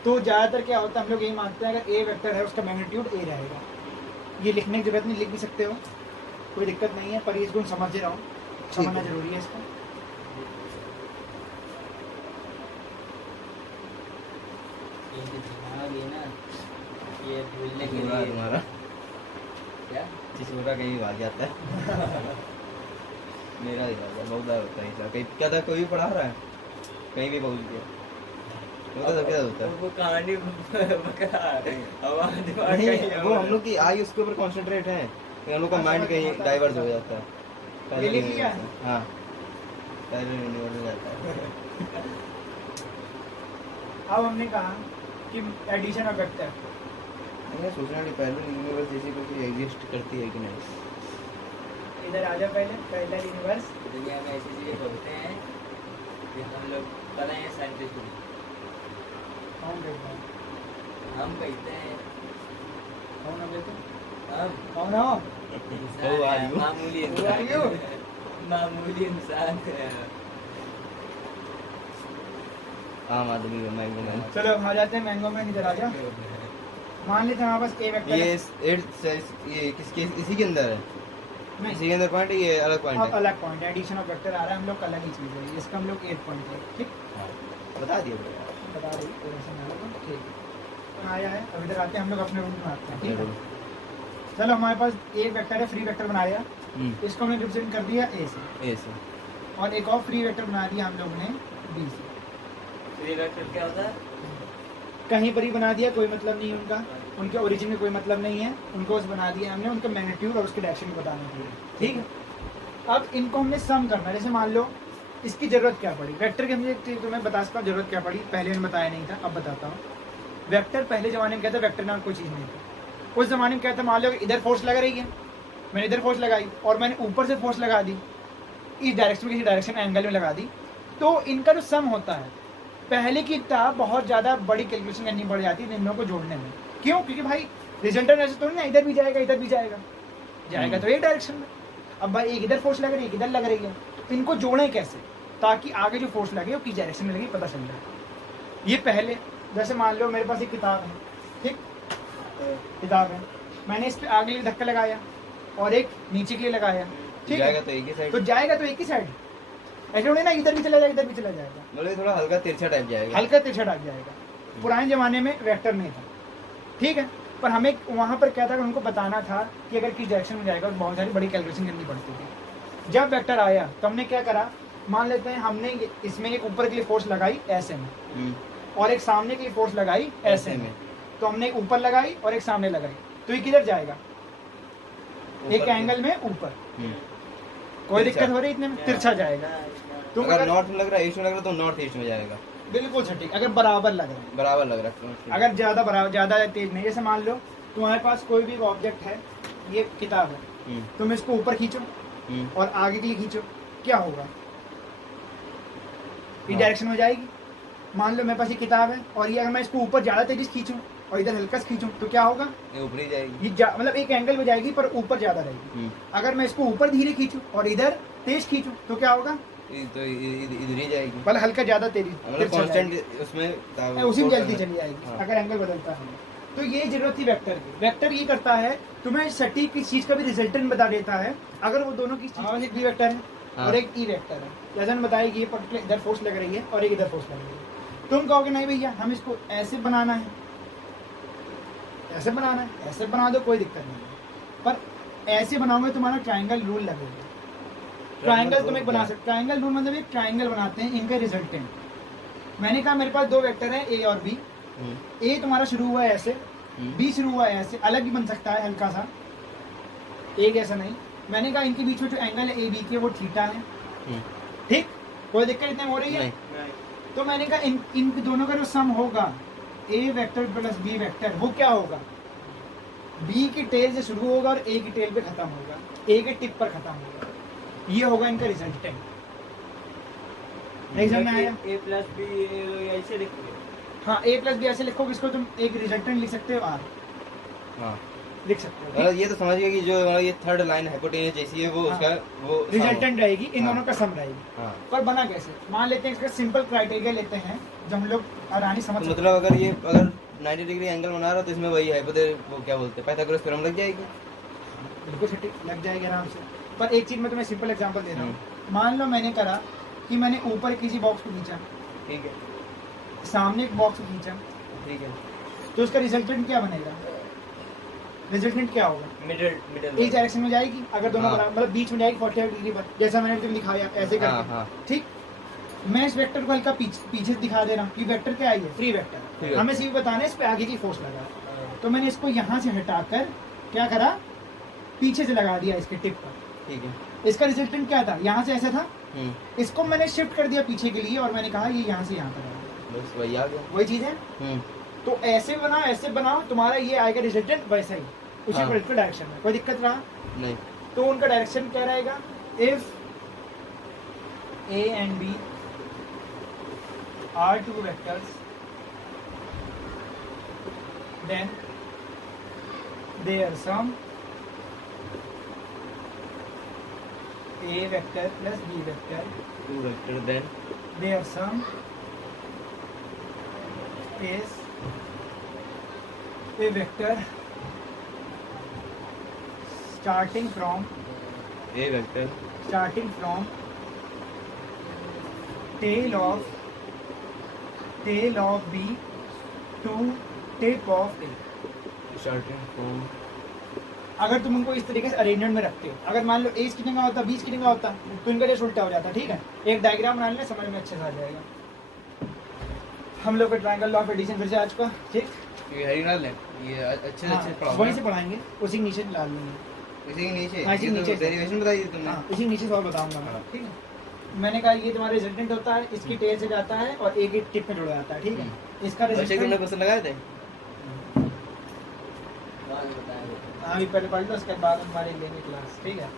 तो ज़्यादातर क्या होता है हम लोग यही मानते हैं अगर ए वेक्टर है उसका मैग्नीट्यूड ए रहेगा। ये लिखने की जरूरत नहीं, लिख भी सकते हो, कोई दिक्कत नहीं है, पर इसको समझ रहा हूँ, समझना जरूरी है इसको। ये ना ये भूलने के चिसोरा लिए तुम्हारा क्या चिसोरा कहीं भाग जाता है। मेरा ही भाग बहुत बार होता है ऐसा। कहीं क्या था, कोई भी पढ़ा रहा है कहीं भी पहुंच गया, वो तो क्या होता है। वो कहानी नहीं, वो हम लोग की आई उसके ऊपर कॉन्सेंट्रेट है, हम लोग का माइंड कहीं डाइवर्ट हो जाता है। ये लिख लिया? हाँ, पहले यूनिवर्स हो जाता है। अब हमने कहा कि एडिशन ऑफ वेक्टर, ये सोचना नहीं पहले यूनिवर्स जैसी कोई एग्जिस्ट करती है कि नहीं। इधर आ जाओ, पहला यूनिवर्स। दुनिया में ऐसी चीजें होते हैं कि हम लोग पता है साइंटिस्ट कौन कहता है? हम कहते हैं कौन हो कहते? हम कौन हो? How are you? मामूली Who are you? इंसान मामूली इंसान है। आम आदमी में मैंगो मैन। चलो आ जाते हैं मैंगो मैन, इधर आ जाओ। मान लेते हैं हमारे पास ए वेक्टर ये है। ये किसके इसी के अंदर है, नहीं, इसी के अंदर पॉइंट है, ये अलग पॉइंट अब है। अलग पॉइंट है, एडिशन ऑफ वेक्टर आ रहा है, हम लोग अलग ही चीज़ है, इसका हम लोग 8 पॉइंट है। ठीक, बता दिया बता रही ठीक आया है। अब इधर आते हैं हम लोग अपने रूम में आते हैं। ठीक है, चलो हमारे पास एक वेक्टर है, फ्री वेक्टर बनाया, इसको हमने रिप्रेजेंट कर दिया ए से, और एक और फ्री वेक्टर बना दिया हम लोगों ने बी से। फ्री वेक्टर क्या होता है? कहीं पर ही बना दिया, कोई मतलब नहीं है उनका, उनके ओरिजिन में कोई मतलब नहीं है, उनको बस बना दिया हमने उनका मैग्नीट्यूड और उसके डायरेक्शन को बताने के लिए। ठीक है, अब इनको हमने सम करना है। जैसे मान लो इसकी जरूरत क्या पड़ी, वेक्टर की हमने तुम्हें बता सकता हूँ जरूरत क्या पड़ी, पहले मैंने बताया नहीं था, अब बताता हूँ। वेक्टर पहले ज़माने में क्या था, वेक्टर नाम कोई चीज़ नहीं था। उस ज़माने में क्या था, मान लो इधर फोर्स लगा रही है, मैंने इधर फोर्स लगाई और मैंने ऊपर से फोर्स लगा दी, इस डायरेक्शन में किसी डायरेक्शन एंगल में लगा दी, तो इनका जो सम होता है पहले की तरह बहुत ज़्यादा बड़ी कैलकुलेशन करनी पड़ जाती है इन दोनों को जोड़ने में। क्यों? क्योंकि भाई रिजल्टेंट ऐसे तो नहीं ना, इधर भी जाएगा इधर भी जाएगा, जाएगा तो एक डायरेक्शन में। अब भाई एक इधर फोर्स लग रही है, एक इधर लग रही है, तो इनको जोड़ें कैसे ताकि आगे जो फोर्स लगे वो किस डायरेक्शन में लगे पता चल जाए। ये पहले, जैसे मान लो मेरे पास एक किताब है, ठीक, किताब है, मैंने इस पर आगे लिए धक्का लगाया और एक नीचे के लिए लगाया, ठीक जाएगा है, तो एक ही साइड, तो जाएगा तो एक ही साइड, ऐसे होने ना इधर भी चला जाएगा इधर भी चला जाएगा, मतलब थोड़ा हल्का तिरछा टाइप जाएगा, हल्का तिरछा टाइप जाएगा। पुराने जमाने में वेक्टर नहीं था, ठीक है, पर हमें वहाँ पर क्या था, उनको बताना था कि अगर किस डायरेक्शन में जाएगा, बहुत सारी बड़ी कैलकुलेशन करनी पड़ती थी। जब वेक्टर आया तो हमने क्या करा, मान लेते हैं हमने इसमें एक ऊपर के लिए फोर्स लगाई ऐसे में और एक सामने के लिए फोर्स लगाई ऐसे में, तो हमने एक ऊपर लगाई और एक सामने लगाई, तो ये किधर जाएगा, एक एंगल में ऊपर। कोई दिक्कत हो रही इतने में, तिरछा जाएगा। तो अगर नॉर्थ में लग रहा है, ईस्ट में लग रहा है, तो नॉर्थ ईस्ट में जाएगा। बिल्कुल सटीक, अगर बराबर लग रहा है, बराबर लग रहा है, अगर ज्यादा बराबर ज्यादा तेज नहीं। जैसे मान लो तुम्हारे पास कोई भी ऑब्जेक्ट है, ये किताब है, तुम इसको ऊपर खींचो और आगे के लिए खींचो, क्या होगा, ये डायरेक्शन में जाएगी। मान लो मेरे पास ये किताब है और ये अगर मैं इसको ऊपर ज्यादा तेजी से खींचूं और इधर हल्का से खींचूं तो क्या होगा, ये ऊपर ही जाएगी, ये मतलब एक एंगल में जाएगी पर ऊपर ज्यादा रहेगी। अगर मैं इसको ऊपर धीरे खींचूं और इधर तेज खींचूं तो क्या होगा, तो इधर ही जाएगी, मतलब हल्का ज्यादा तेजी मतलब कांस्टेंट उसमें उसी में जल्दी चली जाएगी अगर एंगल बदलता है। तो ये जरूरत थी वेक्टर की। वेक्टर ये करता है तुम्हें सटीक किस चीज का भी रिजल्टेंट बता देता है, अगर वो दोनों की चीज, एक बी वेक्टर है और एक ई वेक्टर है, जैसे हम बताया कि ये पर्टिकुलर इधर फोर्स लग रही है और एक इधर फोर्स लग रही है। तुम कहोगे नहीं भैया हम इसको ऐसे बनाना है, ऐसे बनाना है, ऐसे बना दो, कोई दिक्कत नहीं है, पर ऐसे बनाओगे तुम्हारा ट्रायंगल रूल लगेगा। ट्रायंगल तुम एक बना सकते, ट्रायंगल रूल मतलब एक ट्रायंगल बनाते हैं, इनका रिजल्टेंट। मैंने कहा मेरे पास दो वेक्टर है ए और बी, ए तुम्हारा शुरू हुआ है ऐसे, बी शुरू हुआ है ऐसे, अलग भी बन सकता है हल्का सा, एक ऐसा नहीं, मैंने कहा इनके बीच में जो एंगल है ए बी के वो थीटा है, ठीक, कोई दिक्कत इतने हो रही है? तो मैंने कहा इन दोनों का जो सम होगा ए वेक्टर प्लस बी वेक्टर वो क्या होगा, बी की टेल से शुरू होगा और ए की टेल पे खत्म होगा, ए के टिप पर खत्म होगा, ये होगा इनका रिजल्टेंट। नहीं समझ में आया? ए प्लस बी ऐसे लिखोगे? हाँ, ए प्लस बी ऐसे लिखोगे, इसको तुम एक रिजल्टेंट लिख सकते हो आर, हाँ लिख सकते हो, मतलब ये तो समझ गया कि जो मतलब ये थर्ड लाइन हाइपोटेन्यूज जैसी है वो हाँ। उसका वो रिजल्टेंट रहेगी, इन हाँ। दोनों का सम रहेगी। हाँ। पर बना कैसे, मान लेते हैं इसका सिंपल क्राइटेरिया लेते हैं जो हम लोग आसानी समझ तो सकते मतलब अगर ये अगर 90 डिग्री एंगल बना रहा तो इसमें वही हाइपोटेन्यूज वो क्या बोलते हैं पाइथागोरस थ्योरम लग जाएगी। हैं। बिल्कुल सटीक लग जाएगी आराम से। पर एक चीज में तुम्हें सिंपल एग्जांपल दे रहा हूँ, हम्म। मान लो मैंने करा कि मैंने ऊपर किसी बॉक्स को खींचा, ठीक है सामने एक बॉक्स को खींचा, ठीक है। तो उसका रिजल्टेंट क्या बनेगा, रिजल्टेंट क्या होगा, मिडिल एक डायरेक्शन में जाएगी, अगर दोनों हाँ। बराबर मतलब बीच में जाएगी 45 डिग्री पर, जैसा मैंने तुम्हें दिखाया ऐसे हाँ, करके, हाँ। ठीक। मैं इस वेक्टर को हल्का पीछे दिखा दे रहा हूँ, ये वेक्टर क्या है, फ्री वेक्टर, वेक्टर। हमें सिर्फ बताना है इस पे आगे की फोर्स लगा है। तो मैंने इसको यहाँ से हटाकर क्या करा, पीछे से लगा दिया इसके टिप पर, ठीक है। इसका रिजल्टेंट क्या था, यहाँ से ऐसा था, हम्म, इसको मैंने शिफ्ट कर दिया पीछे के लिए और मैंने कहा ये यहाँ से यहाँ पर आएगा, बस वही आ गया। वही चीज है। हम्म, तो ऐसे बनाओ तुम्हारा ये आएगा रिजल्टेंट वैसा ही, उसी हाँ। पर्टिकुलर डायरेक्शन में, कोई दिक्कत रहा? नहीं। तो उनका डायरेक्शन क्या रहेगा, if A and B are two vectors then their sum A vector plus B vector, two vector then their sum is a vector starting from A vector tail of B to tip of A। Starting from अगर तुम उनको इस तरीके से arrangement में रखते हो, अगर मान लो ए कितने का होता, 20 कितने का होता, तो इनका रेस उल्टा हो जाता, ठीक है। एक डायग्राम बना लेना, समझ में अच्छे से आ जाएगा। हम लोग का ट्रायंगल लॉ ऑफ एडिशन फिर से आज का, ठीक। ये हरिनाल है, ये अच्छे हाँ, अच्छे पढ़ाओ वहीं से पढ़ाएंगे, उसी के नीचे डाल देंगे, इसी के नीचे हाँ, इसी के नीचे। डेरिवेशन बताइए तुमने। हाँ, इसी के नीचे से और बताऊंगा मैं, हाँ। ठीक है। मैंने कहा ये तुम्हारा रिजल्टेंट होता है, इसकी टेल से जाता है और एक एक टिप में जुड़ जाता है, ठीक है। इसका बच्चे तुमने रिजल्टेंट क्वेश्चन लगाए थे? अभी पहले पढ़ लो, उसके बाद हमारे लेंगे क्लास, ठीक है।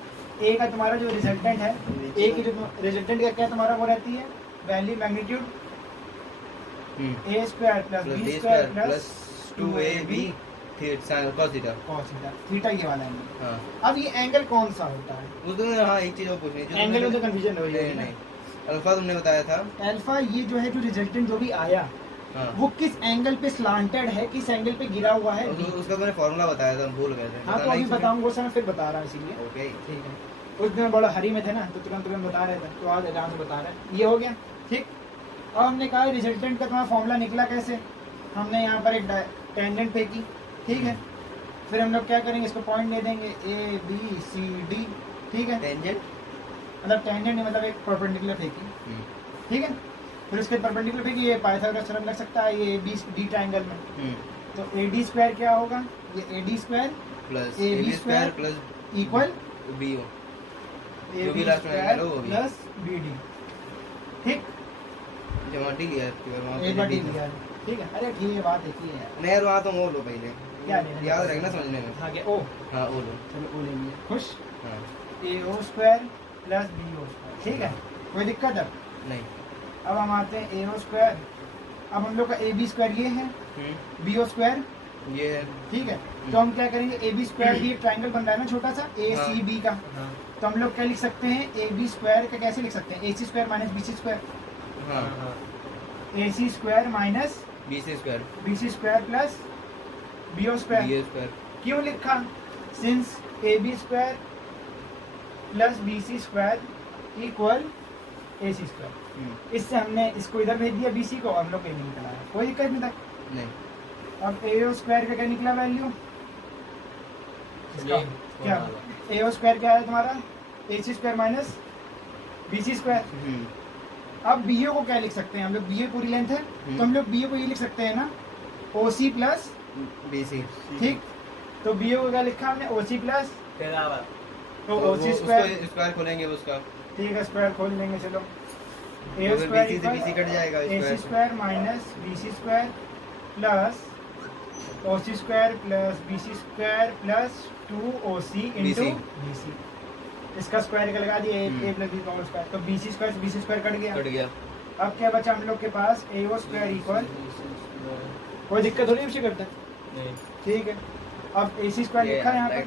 ए का तुम्हारा जो रिजल्टेंट है, ए की जो रिजल्टेंट का क्या तुम्हारा वो रहती है value magnitude A square plus B square plus 2ab cos theta. cos theta, theta ये वाला एंगल। हाँ, अब ये एंगल कौन सा होता है, उसमें हाँ एक चीज और पूछनी है, जो एंगल में तुमने- तो कंफ्यूजन हो नहीं जाएगी नहीं, अल्फा तुमने बताया था। अल्फा ये जो है, जो रिजल्टेंट जो भी आया हाँ, वो किस एंगल पे स्लांटेड है, किस एंगल पे गिरा हुआ है। उसका तुमने फॉर्मूला बताया था, भूल गए थे। हाँ, तो अभी बताऊंगा, उस समय फिर बता रहा हूँ, इसीलिए ओके। ठीक है। उस दिन बड़ा हरी में थे ना, तो तुरंत बता रहे थे, तो आज आराम से बता रहे हैं। ये हो गया, ठीक। और हमने कहा रिजल्टेंट का तुम्हारा फॉर्मूला निकला कैसे, हमने यहाँ पर एक टेंजेंट फेंकी, ठीक है। फिर हम लोग क्या करेंगे, इसको पॉइंट दे देंगे ए बी सी डी, ठीक है। टेंजेंट मतलब टेंजेंट मतलब एक परपेंडिकुलर फेंकी, ठीक है। फिर उसके परपेंडिकुलर फेंकी, ये पाइथागोरस थ्योरम लग सकता है ये बी डी ट्रायंगल में। तो ए डी स्क्वायर क्या होगा, ये A D square plus AB ab square square plus equal bo ए जो भी बी last में स्क्वायर आएगा वो भी। प्लस बी डी, ठीक। जमा डी लिया है वहाँ पे एक बार डी डी लिया है, ठीक है। अरे ठीक है, बात एक ही है यार। नहीं यार, वहाँ तो वो लो पहले, क्या लेना है? याद रखना समझने में। आगे ओ, हाँ वो लो। चलो ओ ले लिया, खुश। हाँ, A O square plus B O square, ठीक है, कोई दिक्कत है? नहीं। अब हम आते हैं ए ओ स्क्वायर, अब हम लोग का ए बी स्क्वायर ये है, बी ओ स्क्वायर, ये है। ठीक है। तो हम क्या करेंगे, ए बी स्क्वायर भी एक ट्राइंगल बन रहा है ना छोटा सा, ए सी बी का। हाँ तो हम लोग क्या लिख सकते हैं, ए बी स्क्वायर का कैसे लिख सकते हैं, A C square minus B C square, हाँ, A C square minus bc square B C square plus B O square. ba square. क्यों लिखा, since A B square plus B C square equal A C square. इससे हमने इसको इधर भेज दिया BC को, और हम लोग ए निकला है, कोई दिक्कत नहीं था। नहीं, अब ए ओ स्क्वायर का क्या निकला वैल्यू, ये क्या ए ओ स्क्वायर क्या है तुम्हारा, A C square minus B C square. अब बी ओ को क्या लिख सकते हैं हम लोग, बी ओ पूरी लेंथ है, तो हम लोग बी ओ को ये लिख सकते हैं ना, ओ सी प्लस, bc। ठीक। तो बी ओ को क्या लिखा हमने, ओ सी प्लस बराबर। तो वो ओसी स्क्वायर, उसको स्क्वायर खोलेंगे उसका, ठीक है स्क्वायर खोल लेंगे चलो। ए तो फिर स्क्वायर BC से BC कट जाएगा A C square. Square minus B C square plus O C square plus B C square plus 2OC into BC। B C. इसका स्क्वायर का लगा दिया ए प्लस बी का होल स्क्वायर, तो B C square cut गया। Cut गया। अब क्या बचा हम लोग के पास, ए ओ स्क्वायर इक्वल, कोई दिक्कत थोड़ी उसी करता है, नहीं ठीक है। अब ए सी स्क्वायर लिखा है यहाँ पर,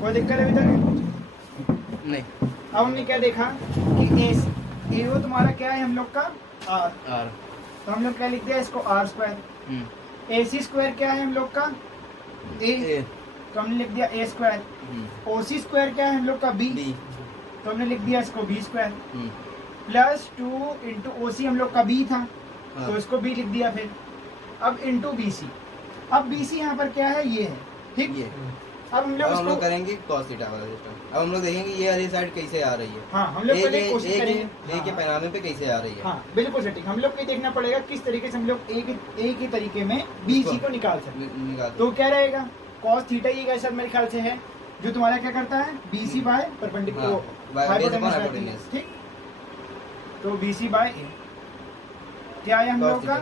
कोई दिक्कत है अभी तक? नहीं। अब हमने क्या देखा कि ए ओ तुम्हारा क्या है हम लोग का आर, आर। तो हम लोग क्या लिख दिया इसको R square. A C square क्या है हम लोग का ए, तो हमने लिख दिया ए स्क्वायर। ओ सी स्क्वायर क्या है हम लोग का बी, बी। तो हमने लिख दिया इसको B square plus 2 into O C हम लोग का बी था, हाँ। तो इसको बी लिख दिया फिर। अब इंटू बी सी, अब बी सी यहाँ पर क्या है ये है, ठीक। ये अब हम अब लोग हम लोग इसको, करेंगे cos थीटा वाला सिस्टम। अब हम लोग देखेंगे ये वाली साइड कैसे आ रही है, हाँ हम लोग पहले कोशिश करेंगे, ए के पैरामे पे कैसे आ रही है। हाँ बिल्कुल सटीक। हम लोग को ये देखना पड़ेगा किस तरीके से हम लोग ए के तरीके में बी सी को निकाल सकते हैं। निकाल तो क्या रहेगा, cos थीटा ये कैसा मेरे ख्याल से है जो तुम्हारा क्या करता है बी सी बाय हाँ, perpendicular by- based upon hypotenuse, hypotenuse। ठीक। तो बी सी बाय ए क्या है हम Cos लोग का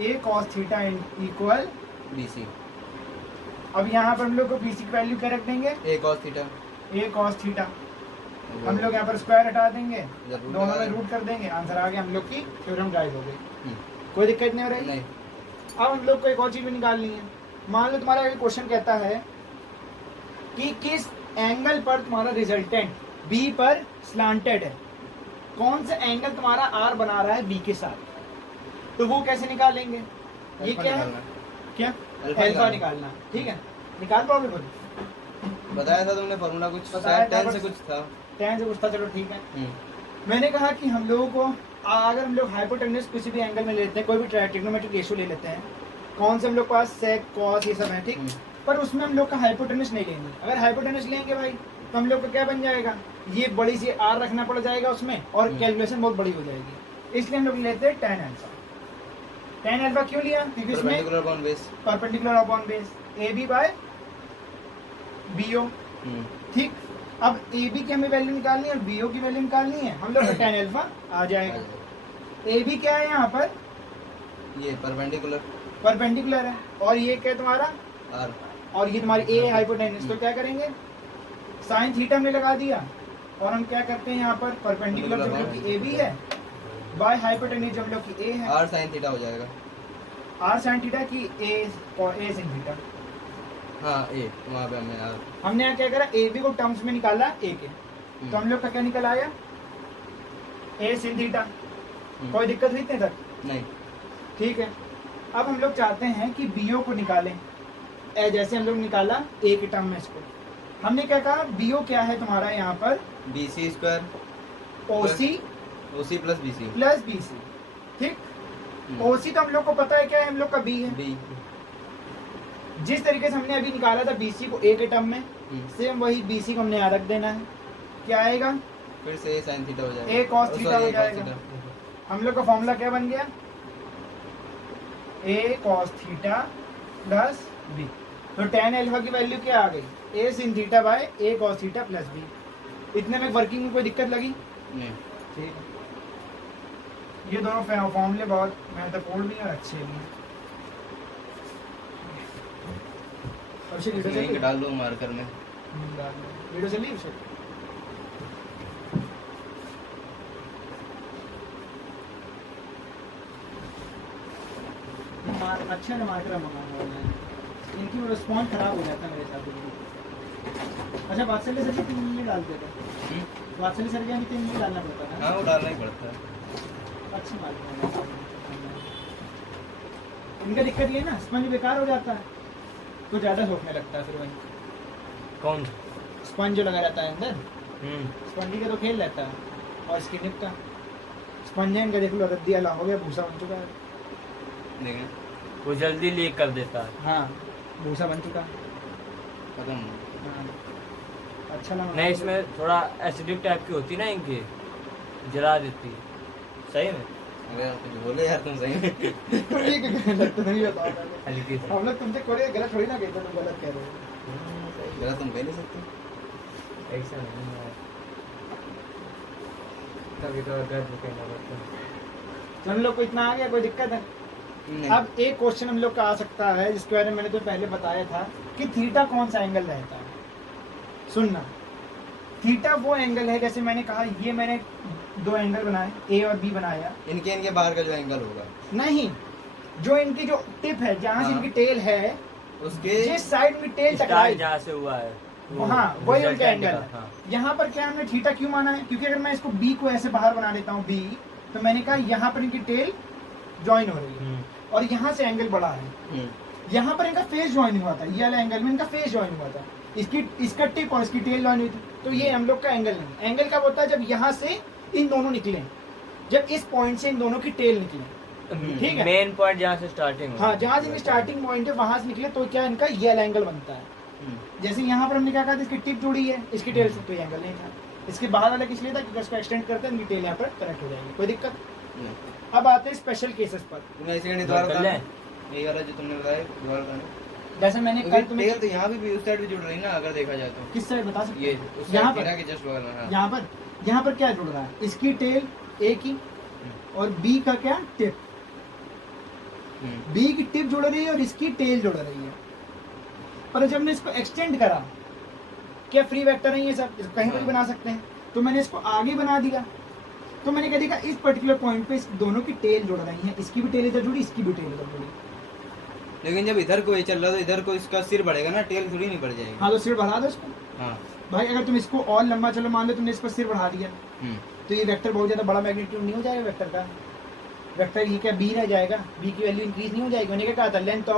ए cos थीटा इक्वल। BC। अब यहाँ पर हम लोग को बी सी की वैल्यू क्या रख देंगे, ए cos theta. A cos theta. हम लोग यहाँ पर स्क्वायर हटा देंगे, जब रूट दोनों लगा में देंगे। रूट कर देंगे, आंसर आ गया हम लोग की थ्योरम ड्राइव हो गई, हम्म, कोई दिक्कत नहीं हो रही। नहीं। अब हम लोग को एक और चीज भी निकालनी है। मान लो तुम्हारा एक क्वेश्चन कहता है कि किस एंगल पर तुम्हारा रिजल्टेंट बी पर स्लांटेड है, कौन सा एंगल तुम्हारा आर बना रहा है बी के साथ, तो वो कैसे निकालेंगे, ये अल्फा क्या है, निकालना। क्या अल्फा अल्फा निकालना। निकालना, ठीक है निकाल पाओगे खुद, बताया था तुमने फॉर्मूला कुछ बताया शायद था 10 से बस। कुछ था। 10 से कुछ था, चलो ठीक है। हम्म, मैंने कहा कि हम लोगों को अगर हम लोग हाइपोटेन्यूज किसी भी एंगल में लेते हैं, कोई भी ट्रिग्नोमेट्रिक रेशियो ले लेते हैं, कौन से हम लोग पास सेक कॉस ये सब है, ठीक। हम्म। पर उसमें हम लोग का हाइपोटेन्यूज नहीं लेंगे। अगर हाइपोटेन्यूज लेंगे भाई तो हम लोग का क्या बन जाएगा, ये बड़ी सी आर रखना पड़ जाएगा उसमें, और कैलकुलेशन बहुत बड़ी हो जाएगी। इसलिए हम लोग लेते हैं tan अल्फा। tan अल्फा क्यों लिया, क्योंकि उसमें perpendicular upon base. Perpendicular upon base A B by B O, ठीक। अब ए बी की हमें वैल्यू निकालनी है और बी ओ की वैल्यू निकालनी है, हम लोग का tan अल्फा आ जाएगा। ए बी क्या है यहाँ पर, ये परपेंडिकुलर परपेंडिकुलर है, और ये क्या है तुम्हारा, आर। और ये तुम्हारी ए हाइपोटेन्यूज। तो क्या करेंगे, साइन थीटा में लगा दिया, और हम क्या करते हैं यहाँ पर परपेंडिकुलर जो हम लोग की ए बी है बाय हाइपोटेन्यूज जो हम लोग की ए है, आर साइन थीटा हो जाएगा। आर साइन थीटा की ए sin थीटा। हाँ ए वहाँ पे हमने आर। हमने यहाँ क्या करा, ए बी को टर्म्स में निकाला ए के, तो हम लोग का क्या निकल आया ए sin थीटा। कोई दिक्कत हुई इतने तक, नहीं। ठीक है। अब हम लोग चाहते हैं कि बीओ को निकालें, जैसे हम लोग निकाला ए के टर्म में इसको, हमने क्या कहा बीओ क्या है तुम्हारा यहाँ पर BC square OC OC plus BC। Plus B C, ठीक। ओसी तो हम लोग को पता है क्या है, हम लोग का बी है। B। जिस तरीके से हमने अभी निकाला था बीसी को ए के टर्म में, सेम वही बीसी को हमने यहाँ रख देना है। क्या आएगा, फिर से ए साइन थीटा हो जाएगा। A cos Oh, theta sorry, हो A cos जाएगा। थीटा। हम लोग का फॉर्मूला क्या बन गया, A cos theta plus B. तो tan अल्फा की वैल्यू क्या आ गई, A sin theta by A cos theta plus B. इतने में वर्किंग में कोई दिक्कत लगी, नहीं। ठीक है। ये दोनों फॉर्मूले बहुत महत्वपूर्ण भी हैं और अच्छे भी हैं। अभिषेक वीडियो लिंक चली, डाल दो मार्कर में। वीडियो चली अभिषेक। अच्छा ना मार्कर मंगाना वाला है, इनकी रिस्पॉन्स खराब हो जाता है मेरे साथ। अच्छा वात्सल्य सर जी 3 मिनट डालते थे, वात्सल्य सर जी 3 मिनट डालना पड़ता है। हाँ वो डालना ही पड़ता है। अच्छी बात है। इनका दिक्कत ये ना स्पंज बेकार हो जाता है तो ज़्यादा सोखने लगता है, फिर वही कौन स्पंज जो लगा रहता है अंदर, हम्म स्पंजी का तो खेल रहता है, और स्किनिप का स्पंज है इनका, देख लो रद्दी वाला हो गया, भूसा बन चुका है। देखें वो जल्दी लीक कर देता है। हाँ भूसा बन चुका है। खत्म। हाँ। अच्छा लगा नहीं इसमें थोड़ा एसिडिक टाइप की होती ना इनकी, जला देती है। सही में अरे यार कुछ बोले यार तुम सही में। तुम ये गलत तो नहीं बताओ पहले। हल्की सी हम लोग तुमसे कोई गलत थोड़ी ना कहते, तुम गलत कह रहे हो। गलत तुम कह नहीं सकते। ऐसा नहीं है, कभी तो गलत कहना पड़ता है। तो हम लोग को इतना आ गया, कोई दिक्कत है? नहीं। अब एक क्वेश्चन हम लोग का आ सकता है जिसके बारे में मैंने तो पहले बताया था कि थीटा कौन सा एंगल रहता है। सुनना, थीटा वो एंगल है, जैसे मैंने कहा ये मैंने दो एंगल बनाए, ए और बी बनाया। इनके बाहर का जो एंगल होगा नहीं, जो इनकी जो टिप है, जहाँ से हाँ। इनकी टेल है, उसके जिस साइड में टेल स्टार्ट टकराई, जहाँ से हुआ है हाँ वही result उनका एंगल का, है। हाँ। यहाँ पर क्या हमने थीटा क्यों माना है? क्योंकि अगर मैं इसको बी को ऐसे बाहर बना देता हूँ बी, तो मैंने कहा यहाँ पर इनकी टेल ज्वाइन हो रही है और यहाँ से एंगल बढ़ा है। यहाँ पर इनका फेस ज्वाइन हुआ था, ये वाला एंगल में इनका फेस ज्वाइन हुआ था, इसका टिप और इसकी टेल ज्वाइन हुई थी। तो ये हम लोग का एंगल नहीं। एंगल कब होता है? जब यहाँ से इन दोनों निकले, जब इस पॉइंट से इन दोनों की टेल निकले, ठीक है? मेन पॉइंट जहाँ से स्टार्टिंग हाँ, जहाँ से स्टार्टिंग पॉइंट है वहां से निकले, तो क्या इनका ये वाला एंगल बनता है। जैसे यहाँ पर हमने क्या कहा था, इसकी टिप जुड़ी है, इसकी टेल से, तो ये एंगल नहीं था। इसके बाहर वाला किस लिए था? क्योंकि उसको एक्सटेंड करते हैं, इनकी टेल यहाँ पर कनेक्ट हो जाएगी, कोई दिक्कत। अब आते हैं स्पेशल केसेस पर। तुमने ऐसे नहीं द्वारा बताया यही वाला जो तुमने बताया द्वारा बताना। जैसे मैंने कल तुम्हें, तो यहाँ भी उस साइड भी जुड़ रही ना, अगर देखा जाए तो। किस साइड बता सकते ये हैं? उस यहाँ साइड पर, के जस्ट बगल में। हाँ। यहाँ पर क्या जुड़ रहा है? इसकी टेल ए की और बी का क्या टिप, बी की टिप जुड़ रही है और इसकी टेल जुड़ रही है। पर जब मैं इसको एक्सटेंड करा, क्या फ्री वेक्टर नहीं है सर, इसको कहीं पर भी बना सकते हैं, तो मैंने इसको आगे बना दिया, तो मैंने क्या देखा, इस पर्टिकुलर पॉइंट पे इस दोनों की टेल जुड़ रही है, इसकी भी टेल इधर जुड़ी, इसकी भी टेल इधर जुड़ी। लेकिन जब इधर को ये चल रहा है तो इधर को इसका सिर बढ़ेगा ना, टेल थोड़ी नहीं बढ़ जाएगी। हाँ, तो सिर बढ़ा दो इसको। हाँ भाई अगर तुम इसको और लंबा, चलो मान लो तुमने इस पर सिर बढ़ा दिया, तो ये वेक्टर बहुत ज्यादा बड़ा मैग्नीट्यूड नहीं हो जाएगा वेक्टर का। वेक्टर ये क्या बी रह जाएगा, बी की वैल्यू इंक्रीज नहीं हो जाएगी। मैंने क्या कहा था, length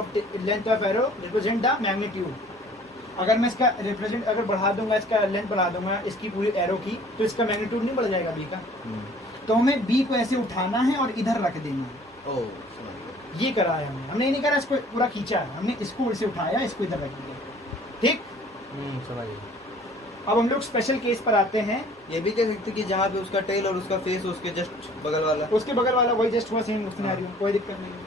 of arrow represent the magnitude. अगर मैं इसका रिप्रेजेंट अगर बढ़ा दूंगा, इसका लेंथ बढ़ा दूंगा इसकी पूरी एरो की, तो इसका मैग्नीट्यूड नहीं बढ़ जाएगा बी का। तो हमें बी को ऐसे उठाना है और इधर रख देना है। ओह समझ गया। ये करा है हमने ये नहीं करा इसको पूरा खींचा है, हमने इसको ऐसे उठाया, इसको इधर रख दिया, ठीक। समझ गया। अब हम लोग स्पेशल केस पर आते हैं। ये भी कह सकते कि जहाँ पे उसका टेल और उसका फेस उसके जस्ट बगल वाला, उसके बगल वाला वही जस्ट हुआ सेम सिनेरियो, कोई दिक्कत नहीं है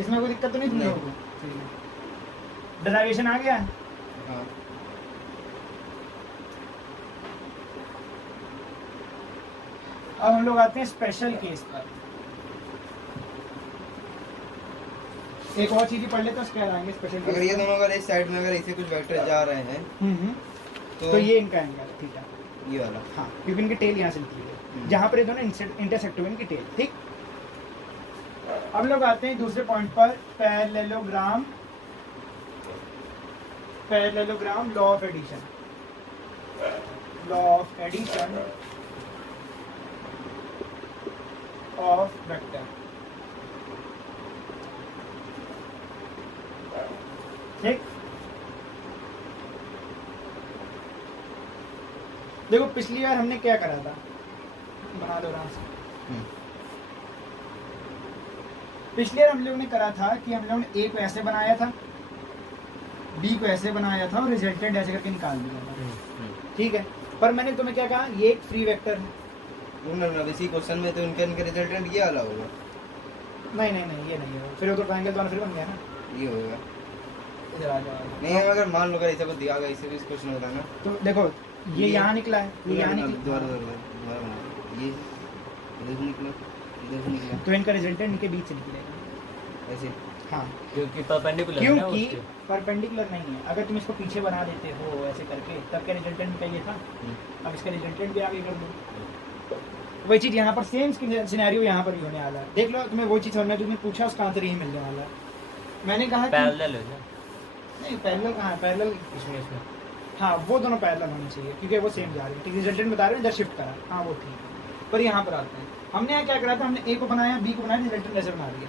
इसमें, कोई दिक्कत तो नहीं तुम लोगों को? डेरिवेशन आ गया। हाँ अब हम लोग आते हैं स्पेशल केस पर। एक और चीज पढ़ लेते हैं, उसके बाद आएंगे स्पेशल केस। अगर ये दोनों अगर इस साइड में अगर ऐसे कुछ वेक्टर जा रहे हैं तो ये इनका एंगल है, ठीक है? ये वाला। हाँ, क्योंकि इनकी टेल यहाँ से निकली है, जहाँ पर ये दोनों इंटरसेक्ट हुए इनकी टेल, ठीक। अब लोग आते हैं दूसरे पॉइंट पर, parallelogram law of addition of vector, ठीक। देखो पिछली बार हमने क्या करा था, बना दो आराम से। पिछली बार हम लोग ने करा था कि हम लोग ने ए को ऐसे बनाया था, बी को ऐसे बनाया था और रिजल्टेंट ऐसे करके निकाल दिया था, ठीक है? पर मैंने तुम्हें क्या कहा, ये एक फ्री वेक्टर है। इसी क्वेश्चन में तो इनका रिजल्टेंट ये वाला होगा। नहीं ये नहीं है, फिर वो तो ट्रायंगल तो फिर बन गया ना। ये होगा। इधर आ जाओ। नहीं अगर मान लो अगर ऐसा कुछ दिया गया, इसे भी इस क्वेश्चन में बताना। तो देखो ये यहाँ निकला है, ये यहाँ निकला, दोबारा ये इधर से निकला, इधर से निकला, तो इनका रिजल्टेंट इनके बीच से निकलेगा ऐसे। हाँ, क्योंकि परपेंडिकुलर है ना क्योंकि उसके। परपेंडिकुलर नहीं है। अगर तुम इसको पीछे बना देते हो ऐसे करके, तब क्या रिजल्टेंट का ये था। अब इसका रिजल्टेंट भी आगे कर दो, वही चीज यहाँ पर सेम सिनेरियो यहाँ पर भी होने वाला है। देख लो, तुम्हें वो चीज समझना, तुमने पूछा उसका आंसर यही मिलने वाला है। मैंने कहा कि पैरेलल है ना? नहीं, पैरेलल कहाँ है? पैरेलल इसमें हाँ, वो दोनों पैरेलल होने चाहिए क्योंकि वो सेम जा रही है, ठीक। रिजल्टेंट बता रहे हैं, इधर शिफ्ट करा, हाँ वो ठीक है। पर यहाँ पर आते हैं, हमने यहाँ क्या करा था, हमने ए को बनाया, बी को बनाया, रिजल्टेंट ऐसे बना दिया।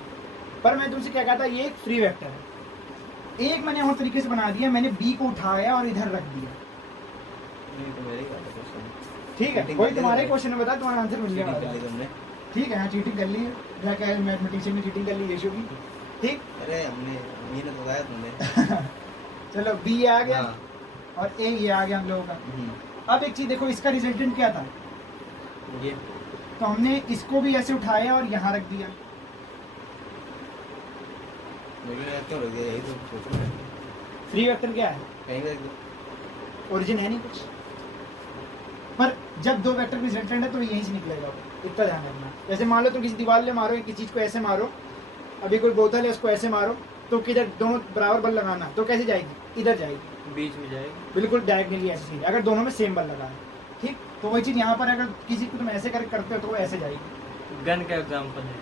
पर मैं तुमसे क्या कहता, ये एक फ्री वेक्टर है। एक मैंने और तरीके से बना दिया, मैंने बी को उठाया और इधर रख दिया, ठीक है? कोई तुम्हारे क्वेश्चन में बता, तुम्हारा आंसर मिल गया, ठीक है? हाँ, चीटिंग कर ली है, मैथमेटिशियन ने चीटिंग कर ली रेशियो की, ठीक। अरे हमने ये ना बताया तुमने। चलो बी ये आ गया हाँ। और ए ये आ गया हम लोगों का। अब एक चीज देखो, इसका रिजल्टेंट क्या था? ये तो हमने इसको भी ऐसे उठाया और यहाँ रख दिया। लेकिन यार क्यों रख दिया, यही तो सोच रहा है। फ्री वेक्टर क्या है? कहीं भी रख दो। ओरिजिन है नहीं कुछ, पर जब दो वेक्टर की रिजल्टेंट है तो यहीं से निकलेगा वो, इतना ध्यान रखना। जैसे मान लो तुम किसी दीवार ले मारो, किसी चीज को ऐसे मारो, अभी कोई बोतल है उसको ऐसे मारो, तो किधर दोनों बराबर बल लगाना, तो कैसे जाएगी? इधर जाएगी, बीच में जाएगी, बिल्कुल डायरेक्टली ऐसे सीधे, अगर दोनों में सेम बल लगा है, ठीक। तो वही चीज यहाँ पर अगर किसी को तुम ऐसे करते हो तो वो ऐसे जाएगी। गन का एग्जांपल है।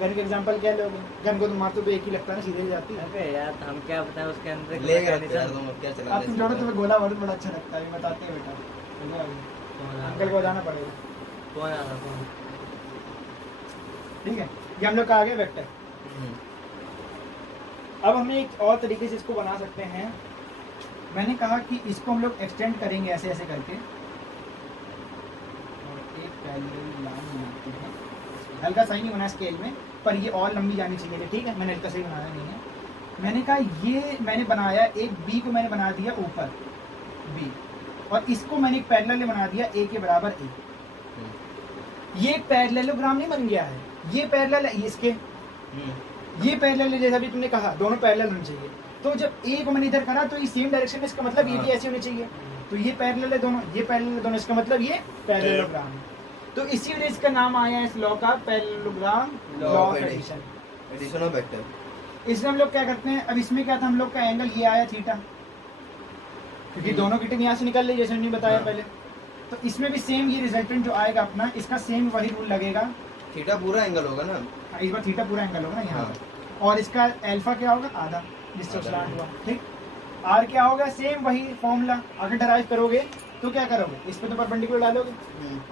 गन के एग्जांपल क्या लोगे? गन को तुम मारते हो तो एक ही लगता है ना, सीधे ही जाती है। अबे यार हम क्या बताएं उसके अंदर ले के रखते यार, तुम अब क्या चला अब तुम जोड़ो, तुम्हें गोला बारूद बड़ा अच्छा लगता है, बताते हैं बेटा, अंकल को बताना पड़ेगा। कौन आ रहा कौन? ठीक है, ये हम लोग का आ गया वेक्टर। अब हमें एक और तरीके से इसको बना सकते हैं। मैंने कहा कि इसको हम लोग एक्सटेंड करेंगे ऐसे ऐसे करके, और एक पैरेलल लाइन बनाते हैं। हल्का सा ही नहीं बना स्केल में, पर ये और लंबी जानी चाहिए, ठीक है। मैंने हल्का सही बनाया नहीं है। मैंने कहा ये मैंने बनाया, एक बी को मैंने बना दिया ऊपर बी, और इसको मैंने एक पैरेलल बना दिया ए के बराबर ए। ये एक पैरेललोग्राम नहीं बन गया है, ये पैरेलल है इसके, ये पैरेलल है, जैसा अभी तुमने कहा दोनों पैरेलल होने चाहिए। तो जब ए को मैंने इधर करा तो ये सेम डायरेक्शन में, इसका मतलब ये भी ऐसे होने चाहिए। तो ये पैरेलल है दोनों, ये पैरेलल है दोनों, इसका मतलब ये पैरेललोग्राम है। तो इसी वजह इसका नाम आया इस लॉ का parallelogram, law of addition, addition of vector. इसमें हम लोग क्या करते हैं, अब इसमें क्या था, हम लोग का एंगल ये आया थीटा, क्योंकि दोनों की टिप यहाँ से निकल रही, जैसे हमने बताया पहले। तो इसमें भी सेम ये रिजल्टेंट जो आएगा अपना, इसका सेम वही रूल लगेगा। थीटा पूरा एंगल होगा ना, इस बार थीटा पूरा एंगल होगा ना यहाँ, और इसका अल्फा क्या होगा, आधा, जिससे स्लैंट हुआ, ठीक। आर क्या होगा, सेम वही फॉर्मूला। अगर डराइव करोगे तो क्या करोगे, इस पे तो परपेंडिकुलर डालोगे।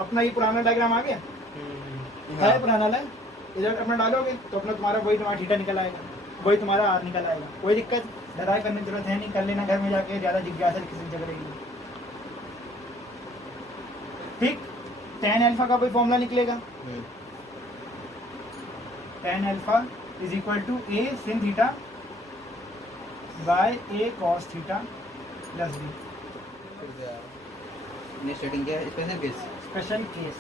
अपना ये पुराना डायग्राम आ गया है, पुराना लाइन इधर अपना डालोगे तो अपना तुम्हारा वही, तुम्हारा थीटा निकल आएगा, वही तुम्हारा आर निकल आएगा। कोई दिक्कत, डराइव करने की जरूरत है नहीं, कर लेना घर में जाके, ज्यादा जिज्ञासा किसी जगह रहेगी, ठीक। tan अल्फा का कोई फॉर्मूला निकलेगा, tan alpha is equal to A sin theta by A cos theta plus B. Starting क्या है, स्पेशल केस। स्पेशल केस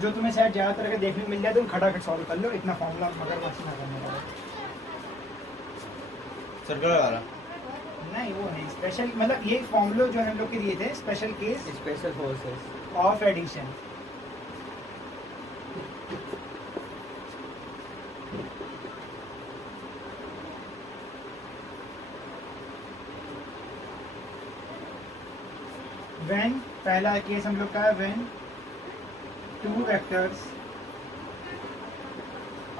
जो तुम्हें शायद ज्यादातर अगर देखने को मिल जाए, तुम खटाखट सॉल्व कर लो, इतना फॉर्मूला मगरमच्छ ना करने वाला। सर्कुलर वाला नहीं, वो नहीं स्पेशल, मतलब ये फॉर्मूला जो हम लोग के दिए थे, special case special forces of addition. When, पहला केस हम लोग का है, when two vectors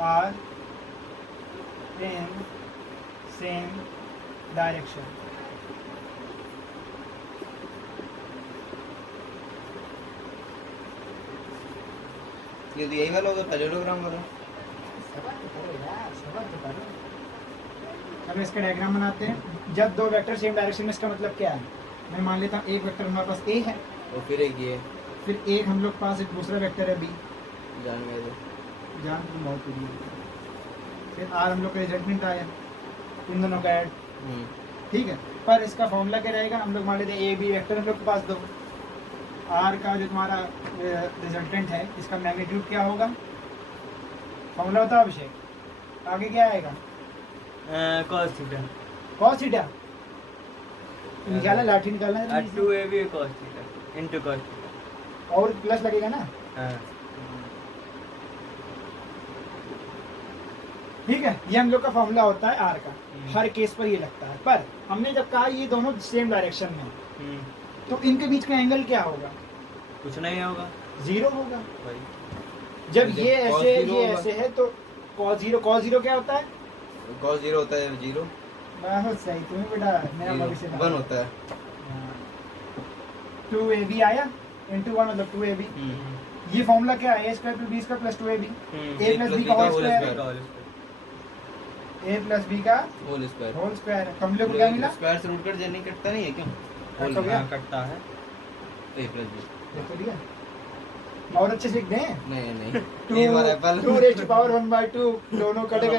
are in same direction. ये तो यही वाला होगा, पैरेललोग्राम वाला। अब इसका डायग्राम बनाते हैं। जब दो वेक्टर सेम डायरेक्शन में, इसका मतलब क्या है, मैं मान लेता हूँ एक वेक्टर हमारे पास ए है, और फिर एक ये फिर एक हम लोग पास एक दूसरा वेक्टर है बी, जान गए थे। जान तुम बहुत पूरी है। फिर आर हम लोग का रिजल्टेंट आया, इन दोनों का ऐड, ठीक है। पर इसका फॉर्मूला क्या रहेगा, हम लोग मान लेते हैं ए बी वेक्टर हम लोग के पास दो, आर का जो तुम्हारा रिजल्टेंट है, इसका मैग्नीट्यूड क्या होगा, फॉर्मूला बताओ अभिषेक, आगे क्या आएगा, cos थीटा, cos थीटा निकाला, लाठी निकालना है, 2ab cos theta into cos theta, और प्लस लगेगा ना, हां ठीक है। ये हम लोग का फॉर्मूला होता है आर का, हर केस पर ये लगता है। पर हमने जब कहा ये दोनों सेम डायरेक्शन में, तो इनके बीच का एंगल क्या होगा, कुछ नहीं होगा, जीरो होगा। भाई जब ये cos ऐसे zero ये होगा। ऐसे है तो cos जीरो क्या होता है, cos 0 होता है 0, बहुत सही, तुम्हें बेटा मेरा भविष्य 1 होता है। 2ab आया into 1 मतलब 2ab। ये फॉर्मूला क्या है, a square plus b square plus 2ab, a plus b का whole square, a plus b का होल स्क्वायर। होल स्क्वायर है। हम लोग को क्या मिला, स्क्वायर से रूट कट जर्नी कटता नहीं है क्यों, कट हो गया, कटता है, a प्लस b। देखो लिया, और अच्छे से लिख दें, नहीं नहीं, a बार एप्पल 2 रेज़ टू पावर 1/2 दोनों कट गए,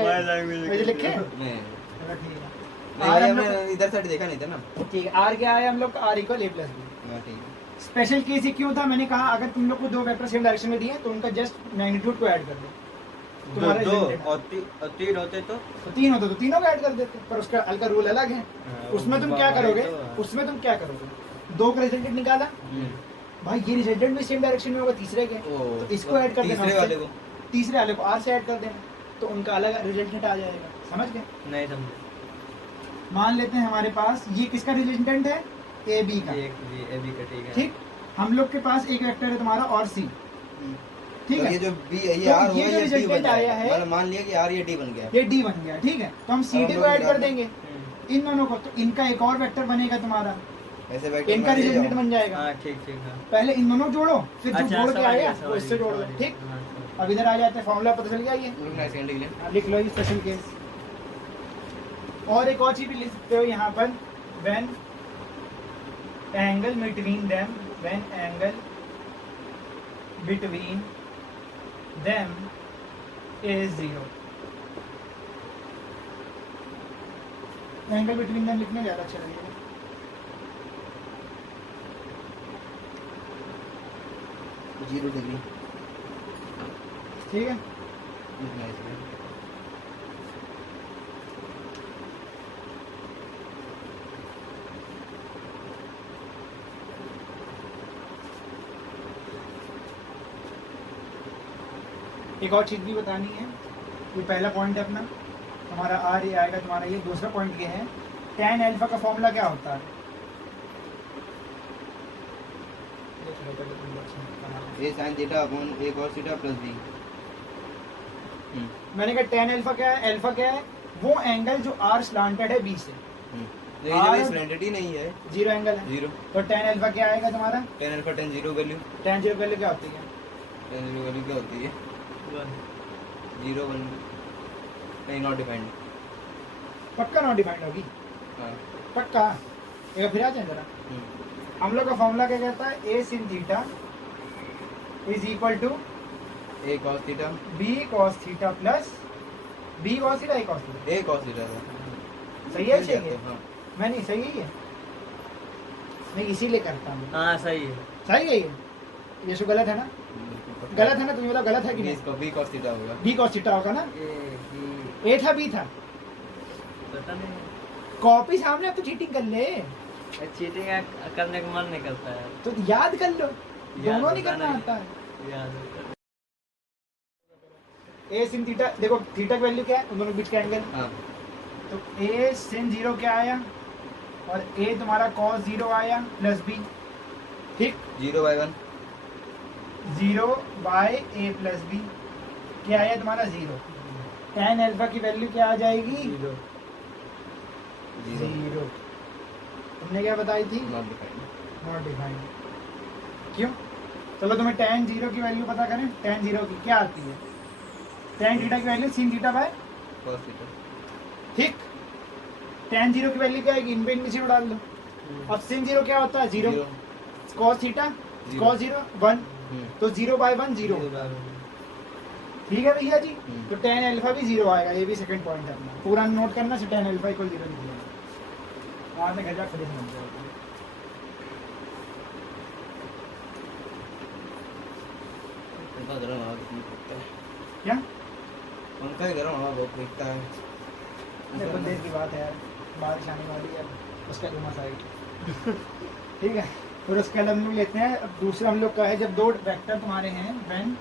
मुझे लिखे नहीं चलो ठीक है। नहीं, आर भाई हम हमने इधर साइड देखा नहीं था ना। ठीक है, आर क्या है हम लोग का, R equal a plus B, हाँ ठीक है। स्पेशल केस ये क्यों था, मैंने कहा अगर तुम लोग को दो वेक्टर सेम डायरेक्शन में दिए तो उनका जस्ट मैग्नीट्यूड को ऐड कर दो, तुम्हारा दो resultant और तीन होते तो तो तीन होते तो तीनों को ऐड कर देते, पर उसका हल्का रूल अलग है। उसमें तुम क्या करोगे, तो, उसमें तुम क्या करोगे, दो का रिजल्टेंट निकाला, भाई ये रिजल्टेंट भी सेम डायरेक्शन में होगा तीसरे के, तो इसको ऐड कर देना, तीसरे वाले को तीसरे वाले को आर से ऐड कर देना, तो उनका अलग रिजल्टेंट आ जाएगा। समझ गए? नहीं समझे। मान लेते हैं हमारे पास ये किसका रिजल्टेंट है, ए बी का, ए बी का ठीक है। ठीक। हम लोग के पास एक वेक्टर है तुम्हारा और सी, ठीक तो है। ये जो बी ये तो आर ये हुआ जो ये डी रिजल्टेंट बन आया गया है, मतलब मान लिया कि आर ये डी बन गया, ये डी बन गया, ठीक है। तो हम सी डी हम को लोग ऐड कर निकाल देंगे इन दोनों को, तो इनका एक और वेक्टर बनेगा तुम्हारा, ऐसे वेक्टर इनका में ले रिजल्टेंट जाओ। बन जाएगा। हाँ ठीक ठीक है। पहले इन दोनों जोड़ो, फिर जो अच्छा, जोड़ के समझ आएगा गया, वो समझ इससे गया, जोड़ दो, समझ ठीक। गया। हाँ, समझ अब इधर आ जाते हैं, फॉर्मूला पता चल गया ये, रुकना सेकंड के लिए लिख लो ये स्पेशल केस। और एक और चीज भी लिख सकते हो यहाँ पर, when angle between them, when angle between them is zero. Angle between them लिखने ज्यादा अच्छा लगेगा। जीरो डिग्री ठीक है। लिखना है इसमें। एक और चीज भी बतानी है, ये पहला पॉइंट है अपना, हमारा आर ये आएगा तुम्हारा, ये दूसरा पॉइंट ये है, tan अल्फा का फॉर्मूला क्या होता है, A sin theta upon A cos theta plus B. मैंने कहा tan अल्फा क्या है, अल्फा क्या है, वो एंगल जो आर स्लांटेड है बी से, तो ये जब स्लैंटेड ही नहीं है, जीरो एंगल है, जीरो, तो tan अल्फा क्या आएगा तुम्हारा, tan alpha tan zero value, tan zero value क्या होती है, tan जीरो वैल्यू क्या होती है, वन। जीरो वन नहीं नॉट डिफाइंड। पक्का नॉट डिफाइंड होगी, हाँ पक्का। एक फिर आ जाए जरा, हम लोग का फॉर्मूला क्या कहता है, A sin theta is equal to A cos theta B cos theta plus B cos theta A cos theta. A cos theta था। सही है, मिल सही जाते है, हैं, हाँ। मैं नहीं सही है, मैं इसीलिए करता हूँ, हाँ सही है। सही है ये शो गलत है ना, गलत है ना, तुम्हें बताओ गलत है कि नहीं, इसका बी cos थीटा होगा। बी cos थीटा होगा ना, ए था बी था, पता नहीं, कॉपी सामने, अब तो चीटिंग कर ले, चीटिंग करने का मन नहीं करता है। तो याद कर लो, दोनों नहीं होता करना नहीं। आता है। याद ए sin थीटा, देखो थीटा की वैल्यू क्या है, उन दोनों के बीच का एंगल, हाँ तो ए sin जीरो क्या आया, और ए तुम्हारा cos जीरो आया प्लस बी, ठीक, 0/1 zero by A plus B, क्या आया तुम्हारा जीरो, tan अल्फा की वैल्यू क्या आ जाएगी, जीरो। जीरो। तुमने क्या बताई थी, नॉट डिफाइंड। नॉट डिफाइंड, क्यों, चलो तुम्हें tan जीरो की वैल्यू पता करें, tan जीरो की क्या आती है, tan थीटा की value sin theta bye, cos theta ठीक, tan जीरो की वैल्यू क्या आएगी, इन पे इनमें जीरो डाल दो, अब sin जीरो क्या होता है, zero, cos theta cos zero one, तो जीरो बाय वन जीरो, ठीक है भैया जी। तो tan अल्फा भी जीरो आएगा, ये भी सेकंड पॉइंट है अपना, पूरा नोट करना, से tan अल्फा इक्वल जीरो निकलेगा, वहां से घर जा खुद ही समझ जाओगे। उनका गरम हवा कितनी फेंकता है, क्या, उनका ही गरम हवा बहुत फेंकता है। अरे कुछ देर की बात है यार, बारिश आने वाली है, उसका घुमा आएगी, ठीक है। फिर उसके बाद हम लोग लेते हैं, अब दूसरा हम लोग का है, जब दो वेक्टर तुम्हारे हैं, when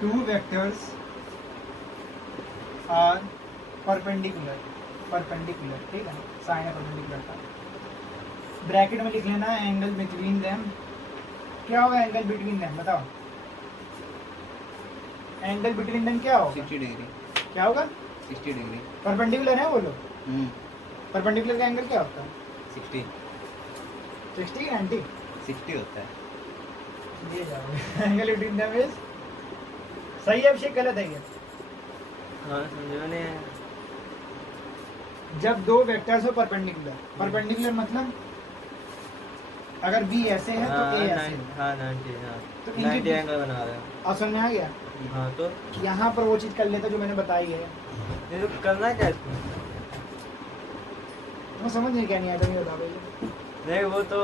two vectors are perpendicular, perpendicular, ठीक है, साइन है परपेंडिकुलर का, ब्रैकेट में लिख लेना है एंगल बिटवीन देम, क्या होगा एंगल बिटवीन देम, बताओ, एंगल बिटवीन देम क्या होगा, 60 डिग्री, क्या होगा, 60 डिग्री। परपेंडिकुलर है वो लोग, परपेंडिकुलर का एंगल क्या होता है, 60 60 90 60 होता है। ये जाओ एंगल बिटवीन देम इज, सही है अभिषेक, गलत है ये, हाँ समझो नहीं। जब दो वेक्टर्स हो परपेंडिकुलर, परपेंडिकुलर मतलब अगर बी ऐसे है तो ए ऐसे है, हाँ 90, हाँ तो इनके 90 बीच- एंगल बना रहे हैं। और समझ में आ गया, हाँ तो यहाँ पर वो चीज कर लेता जो मैंने बताई है, ये तो करना क्या है इसमें? तुम्हें समझ नहीं क्या नहीं आता, नहीं बता भैया, नहीं वो तो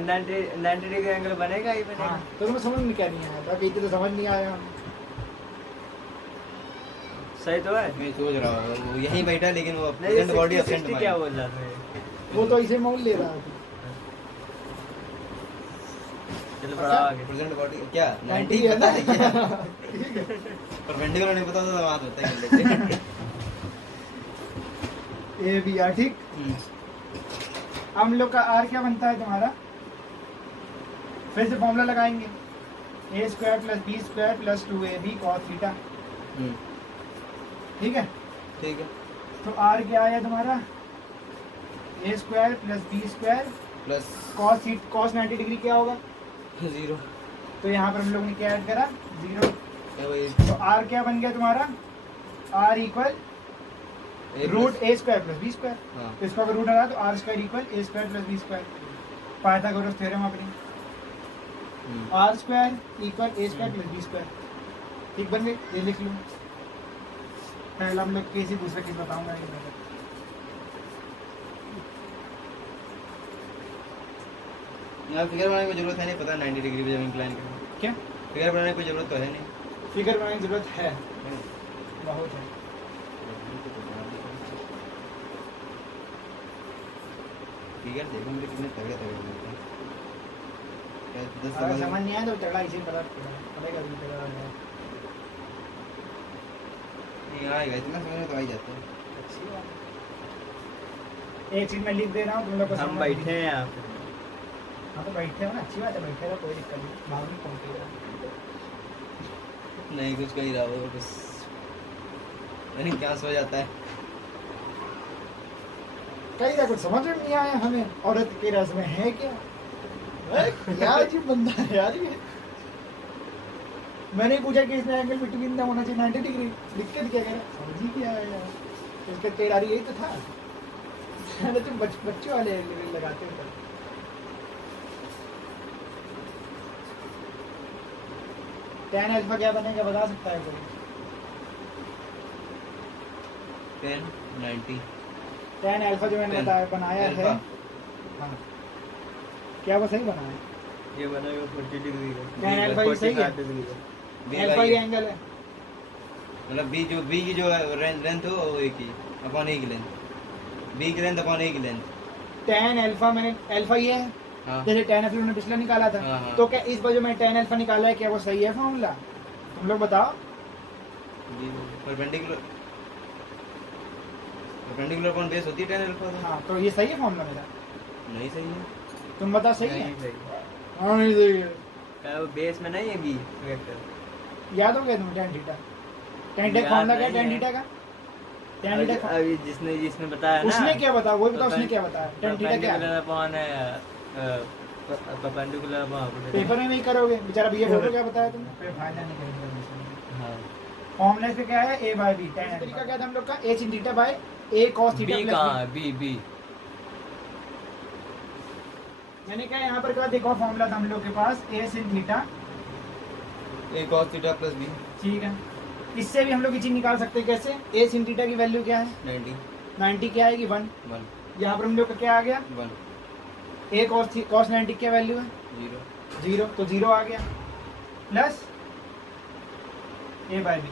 90 डिग्री एंगल बनेगा ही बनेगा। हाँ तो तुम्हें समझ में क्या नहीं आया था, कहीं तो समझ नहीं आया। सही तो है। मैं सोच रहा हूँ वो यहीं बैठा है, लेकिन वो नहीं प्रेजेंट बॉडी 60 अपसेंट क्या बोल रहा था ये? वो तो इसे मोल ले रहा था। चलो बढ़ा आगे। प्रेजेंट बॉडी क्या 90 90 है पता ना? है क्या? परपेंडिकुलर नहीं पता तो बात होता है। ए बी आर ठीक। हम लोग का आर क्या बनता है तुम्हारा, फिर से फॉर्मूला लगाएंगे, A square plus B square plus 2ab cos theta. ठीक है, ठीक है तो आर क्या आया तुम्हारा, A square plus B square plus cos 90 degree क्या होगा, 0 तो यहाँ पर हम लोग ने क्या ऐड करा 0। क्या वही तो आर क्या बन गया तुम्हारा, R equal root A square plus B square. हाँ तो इसका अगर रूट आ रहा तो R square equal A square plus B square, Pythagoras theorem अपनी, R square equal A square plus B square. ठीक बन गए, ये लिख लो। पहला हम लोग केस ही, दूसरा केस बताऊंगा ये मैं। यार फिगर बनाने की जरूरत है नहीं, पता 90 डिग्री पे जब इंक्लाइन करना। क्या फिगर बनाने की कोई जरूरत तो है नहीं। फिगर बनाने की जरूरत है, बहुत है। फिगर देखो मुझे कितने तगड़े तगड़े मिलते हैं। क्या 10 अगर समझ समझ नहीं आया तो तगड़ा इसी पता पड़ेगा भी तगड़ा है। नहीं आएगा, इतना समझ में तो आ ही जाता है। अच्छी बात है। एक चीज मैं लिख दे रहा हूँ तुम लोग को हम समझ बैठे में- हैं यहाँ पे। हाँ तो बैठे हो ना, अच्छी बात है, बैठे रहो, कोई दिक्कत नहीं, भाव नहीं पहुंचेगा। नहीं कुछ कह रहा हो बस, नहीं क्या सो जाता है। कहीं ना कुछ समझ में नहीं आया हमें, औरत के रस में है क्या, क्या अजीब बंदा है यार ये। मैंने पूछा कि इसमें एंगल बिटवीन द होना चाहिए 90 डिग्री, दिक्कत क्या है, समझ ही क्या है यार। इसका टेढ़ारी यही तो था। मैंने तो बच्चे वाले लेवल लगाते हैं। tan अल्फा क्या बनेगा बता सकता है कोई? 10 90 tan अल्फा जो मैंने 10 बताया बनाया है, अल्फा। हाँ क्या वो सही बना है? ये बनेगा 40 डिग्री का। Tan अल्फा ये सही है? 45 डिग्री का। बी अल्फा वाई ये है। एंगल है। मतलब बी की जो लेंथ हो वो एक ही अपॉन ए की लेंथ, बी की लेंथ अपॉन ए की लेंथ। tan अल्फा मैंने, अल्फा ये है, हाँ जैसे tan अल्फा हमने पिछला निकाला था, हाँ, हाँ। तो क्या इस बार जो मैं tan अल्फा निकाला है क्या वो सही है फॉर्मूला? तुम लोग बताओ। परपेंडिकुलर अपॉन बेस होती है 10 अल्फा तो। हाँ तो ये सही है फॉर्मूला मेरा? नहीं सही है। तुम बताओ सही है? नहीं सही। हाँ नहीं सही है। वो बेस में नहीं है बी वेक्टर। याद हो गया तुम्हें tan थीटा? tan थीटा याद फॉर्मूला क्या है नहीं tan है। थीटा का? tan थीटा का अभी जिसने बताया ना, उसने क्या बताया, वो बताओ उसने क्या बताया, tan थीटा क्या है? परपेंडिकुलर अपॉन पेपर में नहीं करोगे बेचारा, भैया बोलो क्या बताया तुमने, फिर फायदा नहीं करेंगे। हाँ फॉर्मूला इसका क्या है, a बाय b, tan तरीका क्या था हम लोग का, a sin theta by a cos theta B plus कहाँ b। है? बी मैंने क्या यहाँ पर क्या देखो फॉर्मूला था हम लोग के पास, a sin theta, A cos theta plus B ठीक है। इससे भी हम लोग ये चीज निकाल सकते हैं कैसे, a sin थीटा की वैल्यू क्या है 90 क्या आएगी 1, 1 यहाँ पर हम लोग का क्या आ गया, 1 a cos 90 क्या वैल्यू है 0 0, तो 0 आ गया, प्लस a बाय b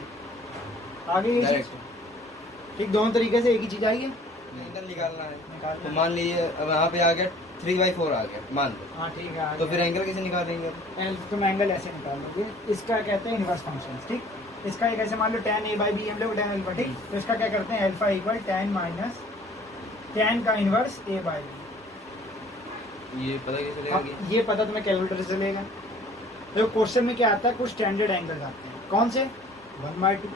आ गई ये चीज। डायरेक्ट ठीक, दोनों तरीके से एक ही चीज आई है, एंगल निकालना है। निकालना तो है। मान लीजिए अब यहाँ पे आ गया 3/4 आ गया मान लो, हाँ ठीक है, आ तो फिर गया। एंगल कैसे निकालेंगे? तुम एंगल ऐसे निकालोगे, इसका कहते हैं इनवर्स फंक्शन, ठीक। इसका एक ऐसे मान लो tan a बाई बी हम लोग tan अल्फा, ठीक। तो इसका क्या करते हैं, alpha equal tan minus tan का इनवर्स a बाई बी। ये पता कैसे चलेगा कि ये पता तुम्हें कैलकुलेटर से चलेगा। देखो क्वेश्चन में क्या आता है, कुछ स्टैंडर्ड एंगल आते हैं, कौन से 1/2,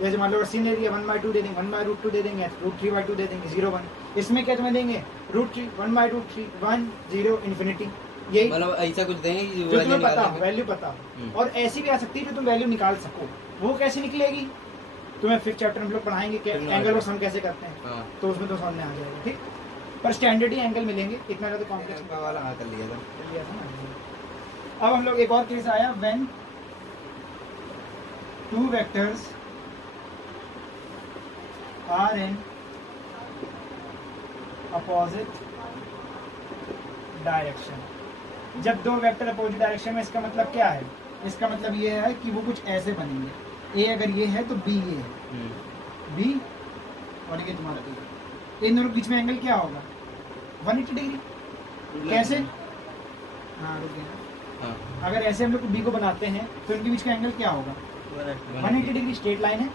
जैसे मान लो sin ले लिया 1/2 दे देंगे, 1/√2 दे देंगे, √3/2 दे देंगे, 0 1। इसमें क्या तुम्हें देंगे √3 1/2 3 1 0 इन्फिनिटी, यही मतलब ऐसा कुछ देंगे कि जो value तुम्हें पता निकालने हो, में- वैल्यू पता हो। और ऐसी भी आ सकती है जो तुम वैल्यू निकाल सको, वो कैसे निकलेगी तुम्हें फिफ्थ चैप्टर में हम लोग पढ़ाएंगे कि फिर एंगल और सम कैसे करते हैं, हाँ तो उसमें तो समझ में आ जाएगा, ठीक। पर स्टैंडर्ड ही एंगल मिलेंगे, इतना ज़्यादा कॉम्प्लेक्स अल्फा वाला हाँ कर लिया था। लिया था ना। अब हम लोग एक और केस आया, when two vectors are in opposite direction. जब दो वेक्टर अपोजिट डायरेक्शन में, इसका मतलब क्या है? इसका मतलब ये है कि वो कुछ ऐसे बनेंगे। ए अगर ये है तो बी ये है, बी और ये तुम्हारा ए। इन दोनों के बीच में एंगल क्या होगा? 180 डिग्री। कैसे? हाँ रुक गया। हाँ अगर ऐसे हम लोग बी को बनाते हैं तो इनके बीच का एंगल क्या होगा? 180 डिग्री। स्ट्रेट लाइन है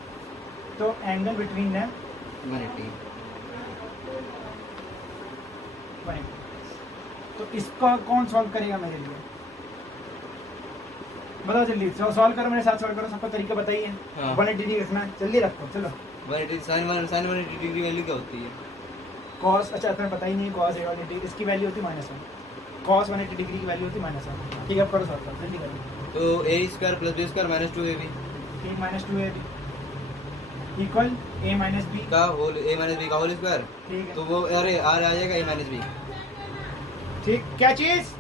तो एंगल बिटवीन देम 180। तो इसका कौन सॉल्व करेगा मेरे लिए? बताओ जल्दी। सॉल्व करो, मेरे साथ सॉल्व करो। सबका तरीका बताइए। हाँ। 180 डिग्री रखना है, जल्दी रखो। चलो 180 sin 180 डिग्री वैल्यू क्या होती है? कॉस, अच्छा तुम्हें पता ही नहीं। कॉस 180 इसकी वैल्यू होती -1। कॉस 180 डिग्री की वैल्यू होती -1। ठीक है, अब करो सॉल्व करो, जल्दी करो। तो a square plus b square minus 2ab ठीक, -2ab इक्वल a माइनस बी। का होल a माइनस b का होल स्क्वायर। ठीक है, तो वो अरे r आ जाएगा a माइनस b। ठीक। क्या चीज?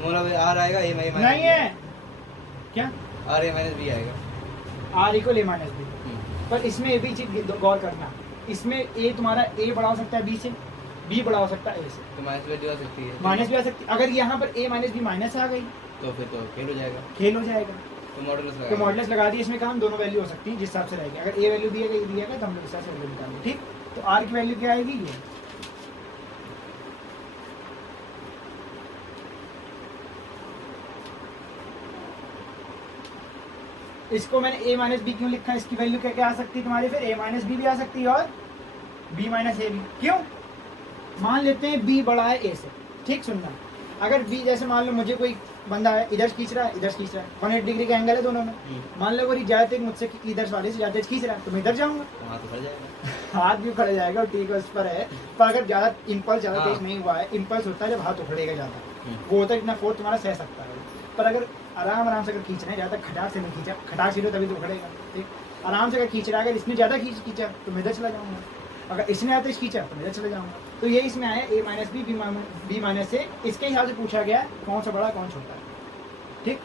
मतलब r आएगा a माइनस नहीं है क्या? r a माइनस b आएगा। R equal a minus B. पर इसमें ये भी चीज गौर करना, इसमें a तुम्हारा a बड़ा हो सकता है b से, b बड़ा हो सकता है a से। तो माइनस वैल्यू आ सकती है। माइनस भी आ सकती है। अगर यहाँ पर a माइनस बी माइनस आ गई तो फिर तो फेल हो जाएगा। खेल हो जाएगा। तो मॉडुलस तो लगा। मॉडुलस लगा दिए। इसमें काम दोनों वैल्यू हो सकती है जिस हिसाब से रहेगी। अगर a वैल्यू दी है दिया गया तो हम लोग इस हिसाब से वैल्यू निकालेंगे। ठीक, तो r की वैल्यू क्या आएगी? ये इसको मैंने a माइनस बी क्यों लिखा है? इसकी वैल्यू क्या क्या आ सकती है तुम्हारी? फिर a माइनस बी भी आ सकती है और b माइनस ए भी। क्यों? मान लेते हैं b बड़ा है a से। ठीक, सुनना। अगर b जैसे मान लो मुझे कोई बंदा है, इधर खींच रहा है, इधर खींच रहा है, 180 डिग्री का एंगल है दोनों में। मान लो वो ज्यादा तेज मुझसे इधर वाले से ज्यादा तेज खींच रहा है तो मैं इधर जाऊंगा। वहाँ तो फट जाएगा। हाथ भी उखड़ जाएगा, ठीक है, उस पर है। पर अगर ज्यादा इम्पल्स ज्यादा हाँ। तेज नहीं हुआ है, इम्पल्स होता है जब हाथ उखड़ेगा ज्यादा, वो होता है इतना फोर्स तुम्हारा सह सकता है। पर अगर आराम आराम से अगर खींच रहे हैं, ज्यादा खटाक से नहीं खींचा, खटाक से तभी तो उखड़ेगा। ठीक, आराम से अगर खींच रहा है, अगर इसने ज्यादा खींचा तो मैं इधर चला जाऊंगा, अगर इसने ज्यादा खींचा तो मैं इधर चला जाऊंगा। तो ये इसमें आया a minus B, B minus से। इसके हिसाब से पूछा गया कौन सा बड़ा कौन छोटा है। ठीक,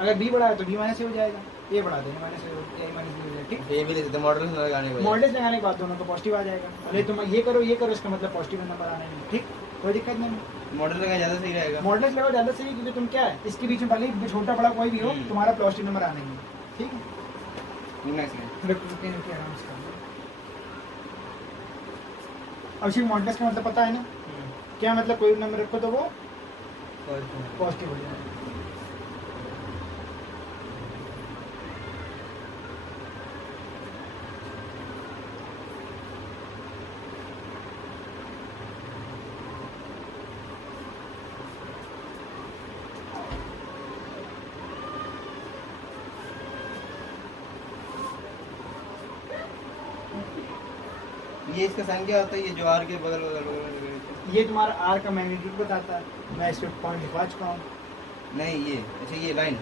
अगर b बड़ा है तो b माइनस ए हो जाएगा, a बड़ा देना माइनस ए माइनस बी हो जाएगा। ठीक, ये भी लिख देते मॉडुलस लगाने को। मॉडल्स लगाने के बाद दोनों को पॉजिटिव आ जाएगा। अरे तुम ये करो इसका मतलब पॉजिटिव नंबर आना है। ठीक, कोई दिक्कत नहीं। मॉडल लगा ज्यादा सही रहेगा। मॉडल्स लगाओ ज्यादा सही, क्योंकि तुम क्या है इसके बीच में भले ही छोटा बड़ा कोई भी हो, तुम्हारा पॉजिटिव नंबर आना ही है। ठीक है, नेक्स्ट है। रुकिए आराम से कर लो। अब शिव मॉडल्स का मतलब पता है ना? क्या मतलब? कोई नंबर रखो तो वो पॉजिटिव हो जाएगा। ये इसका साइन क्या होता है? ये जो r के बगल बगल बगल ये तुम्हारा आर का मैग्नीट्यूड बताता है। मैं इस पे पॉइंट लिखवा चुका हूँ। नहीं ये अच्छा ये लाइन,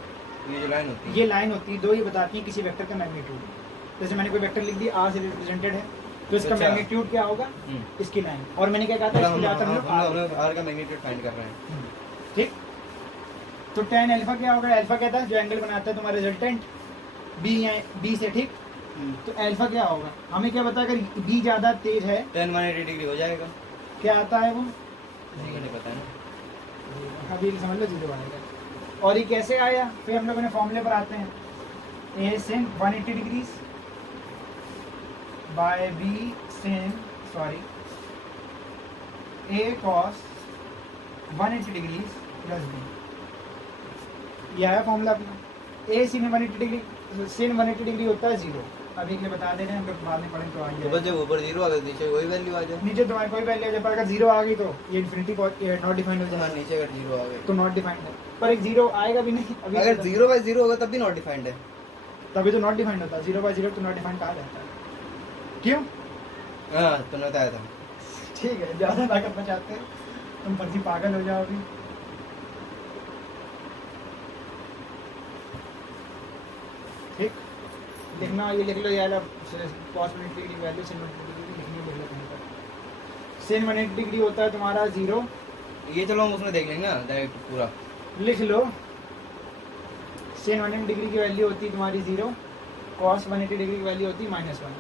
ये जो लाइन होती है ये लाइन होती है दो, ये बताती है किसी वेक्टर का मैग्नीट्यूड। जैसे मैंने कोई वेक्टर लिख दिया आर से रिप्रेजेंटेड है, तो इसका अच्छा। मैग्नीट्यूड क्या होगा? इसकी लाइन। और मैंने क्या कहा था? मतलब इसकी ज्यादातर हम लोग r का मैग्नीट्यूड फाइंड कर रहे हैं। ठीक, तो tan अल्फा क्या होगा? अल्फा क्या था? जो एंगल बनाता है तुम्हारा रिजल्टेंट बी से। ठीक, तो अल्फा क्या होगा? हमें क्या पता? अगर बी ज्यादा तेज है 10 180 डिग्री हो जाएगा। क्या आता है वो? नहीं पता है। अभी समझ लो 0 आएगा। और ये कैसे आया? फिर हम लोग ने फॉर्मूले पर आते हैं। A sin 180 degrees by B sin ए cos 180 डिग्रीज प्लस बी। ये आया फॉर्मूला अपना। A sin 180 degree, sin 180 degree होता है 0। अभी के लिए बता दे रहे हैं, हम लोग बाद में पढ़ेंगे तो तो आएंगे। बस जब ऊपर 0 आ गया नीचे वही वैल्यू आ जाए। नीचे तुम्हारी कोई वैल्यू जब अगर 0 आ गई तो ये इन्फिनिटी नॉट डिफाइंड हो हाँ जाएगा। नीचे अगर 0 आ गया तो नॉट डिफाइंड है, पर एक 0 आएगा भी नहीं। अभी अगर 0 बाय 0 होगा तब भी नॉट डिफाइंड है। तभी तो नॉट डिफाइंड होता है। 0 बाय 0 तो नॉट डिफाइंड कहा जाता है। क्यों? हाँ तुमने बताया था। ठीक है, ज्यादा ताकत बचाते हैं तुम, फर्जी पागल हो जाओगे। ठीक, लिखना ये लिख लो यार। अब पॉसिबिलिटी की वैल्यू sin 180 डिग्री लिखनी लिख लो कहीं पर। sin 180 डिग्री होता है तुम्हारा 0। ये चलो हम उसमें देख लेंगे ना डायरेक्ट पूरा। लिख लो sin 180 डिग्री की वैल्यू होती है तुम्हारी 0, cos 180 डिग्री की वैल्यू होती है -1।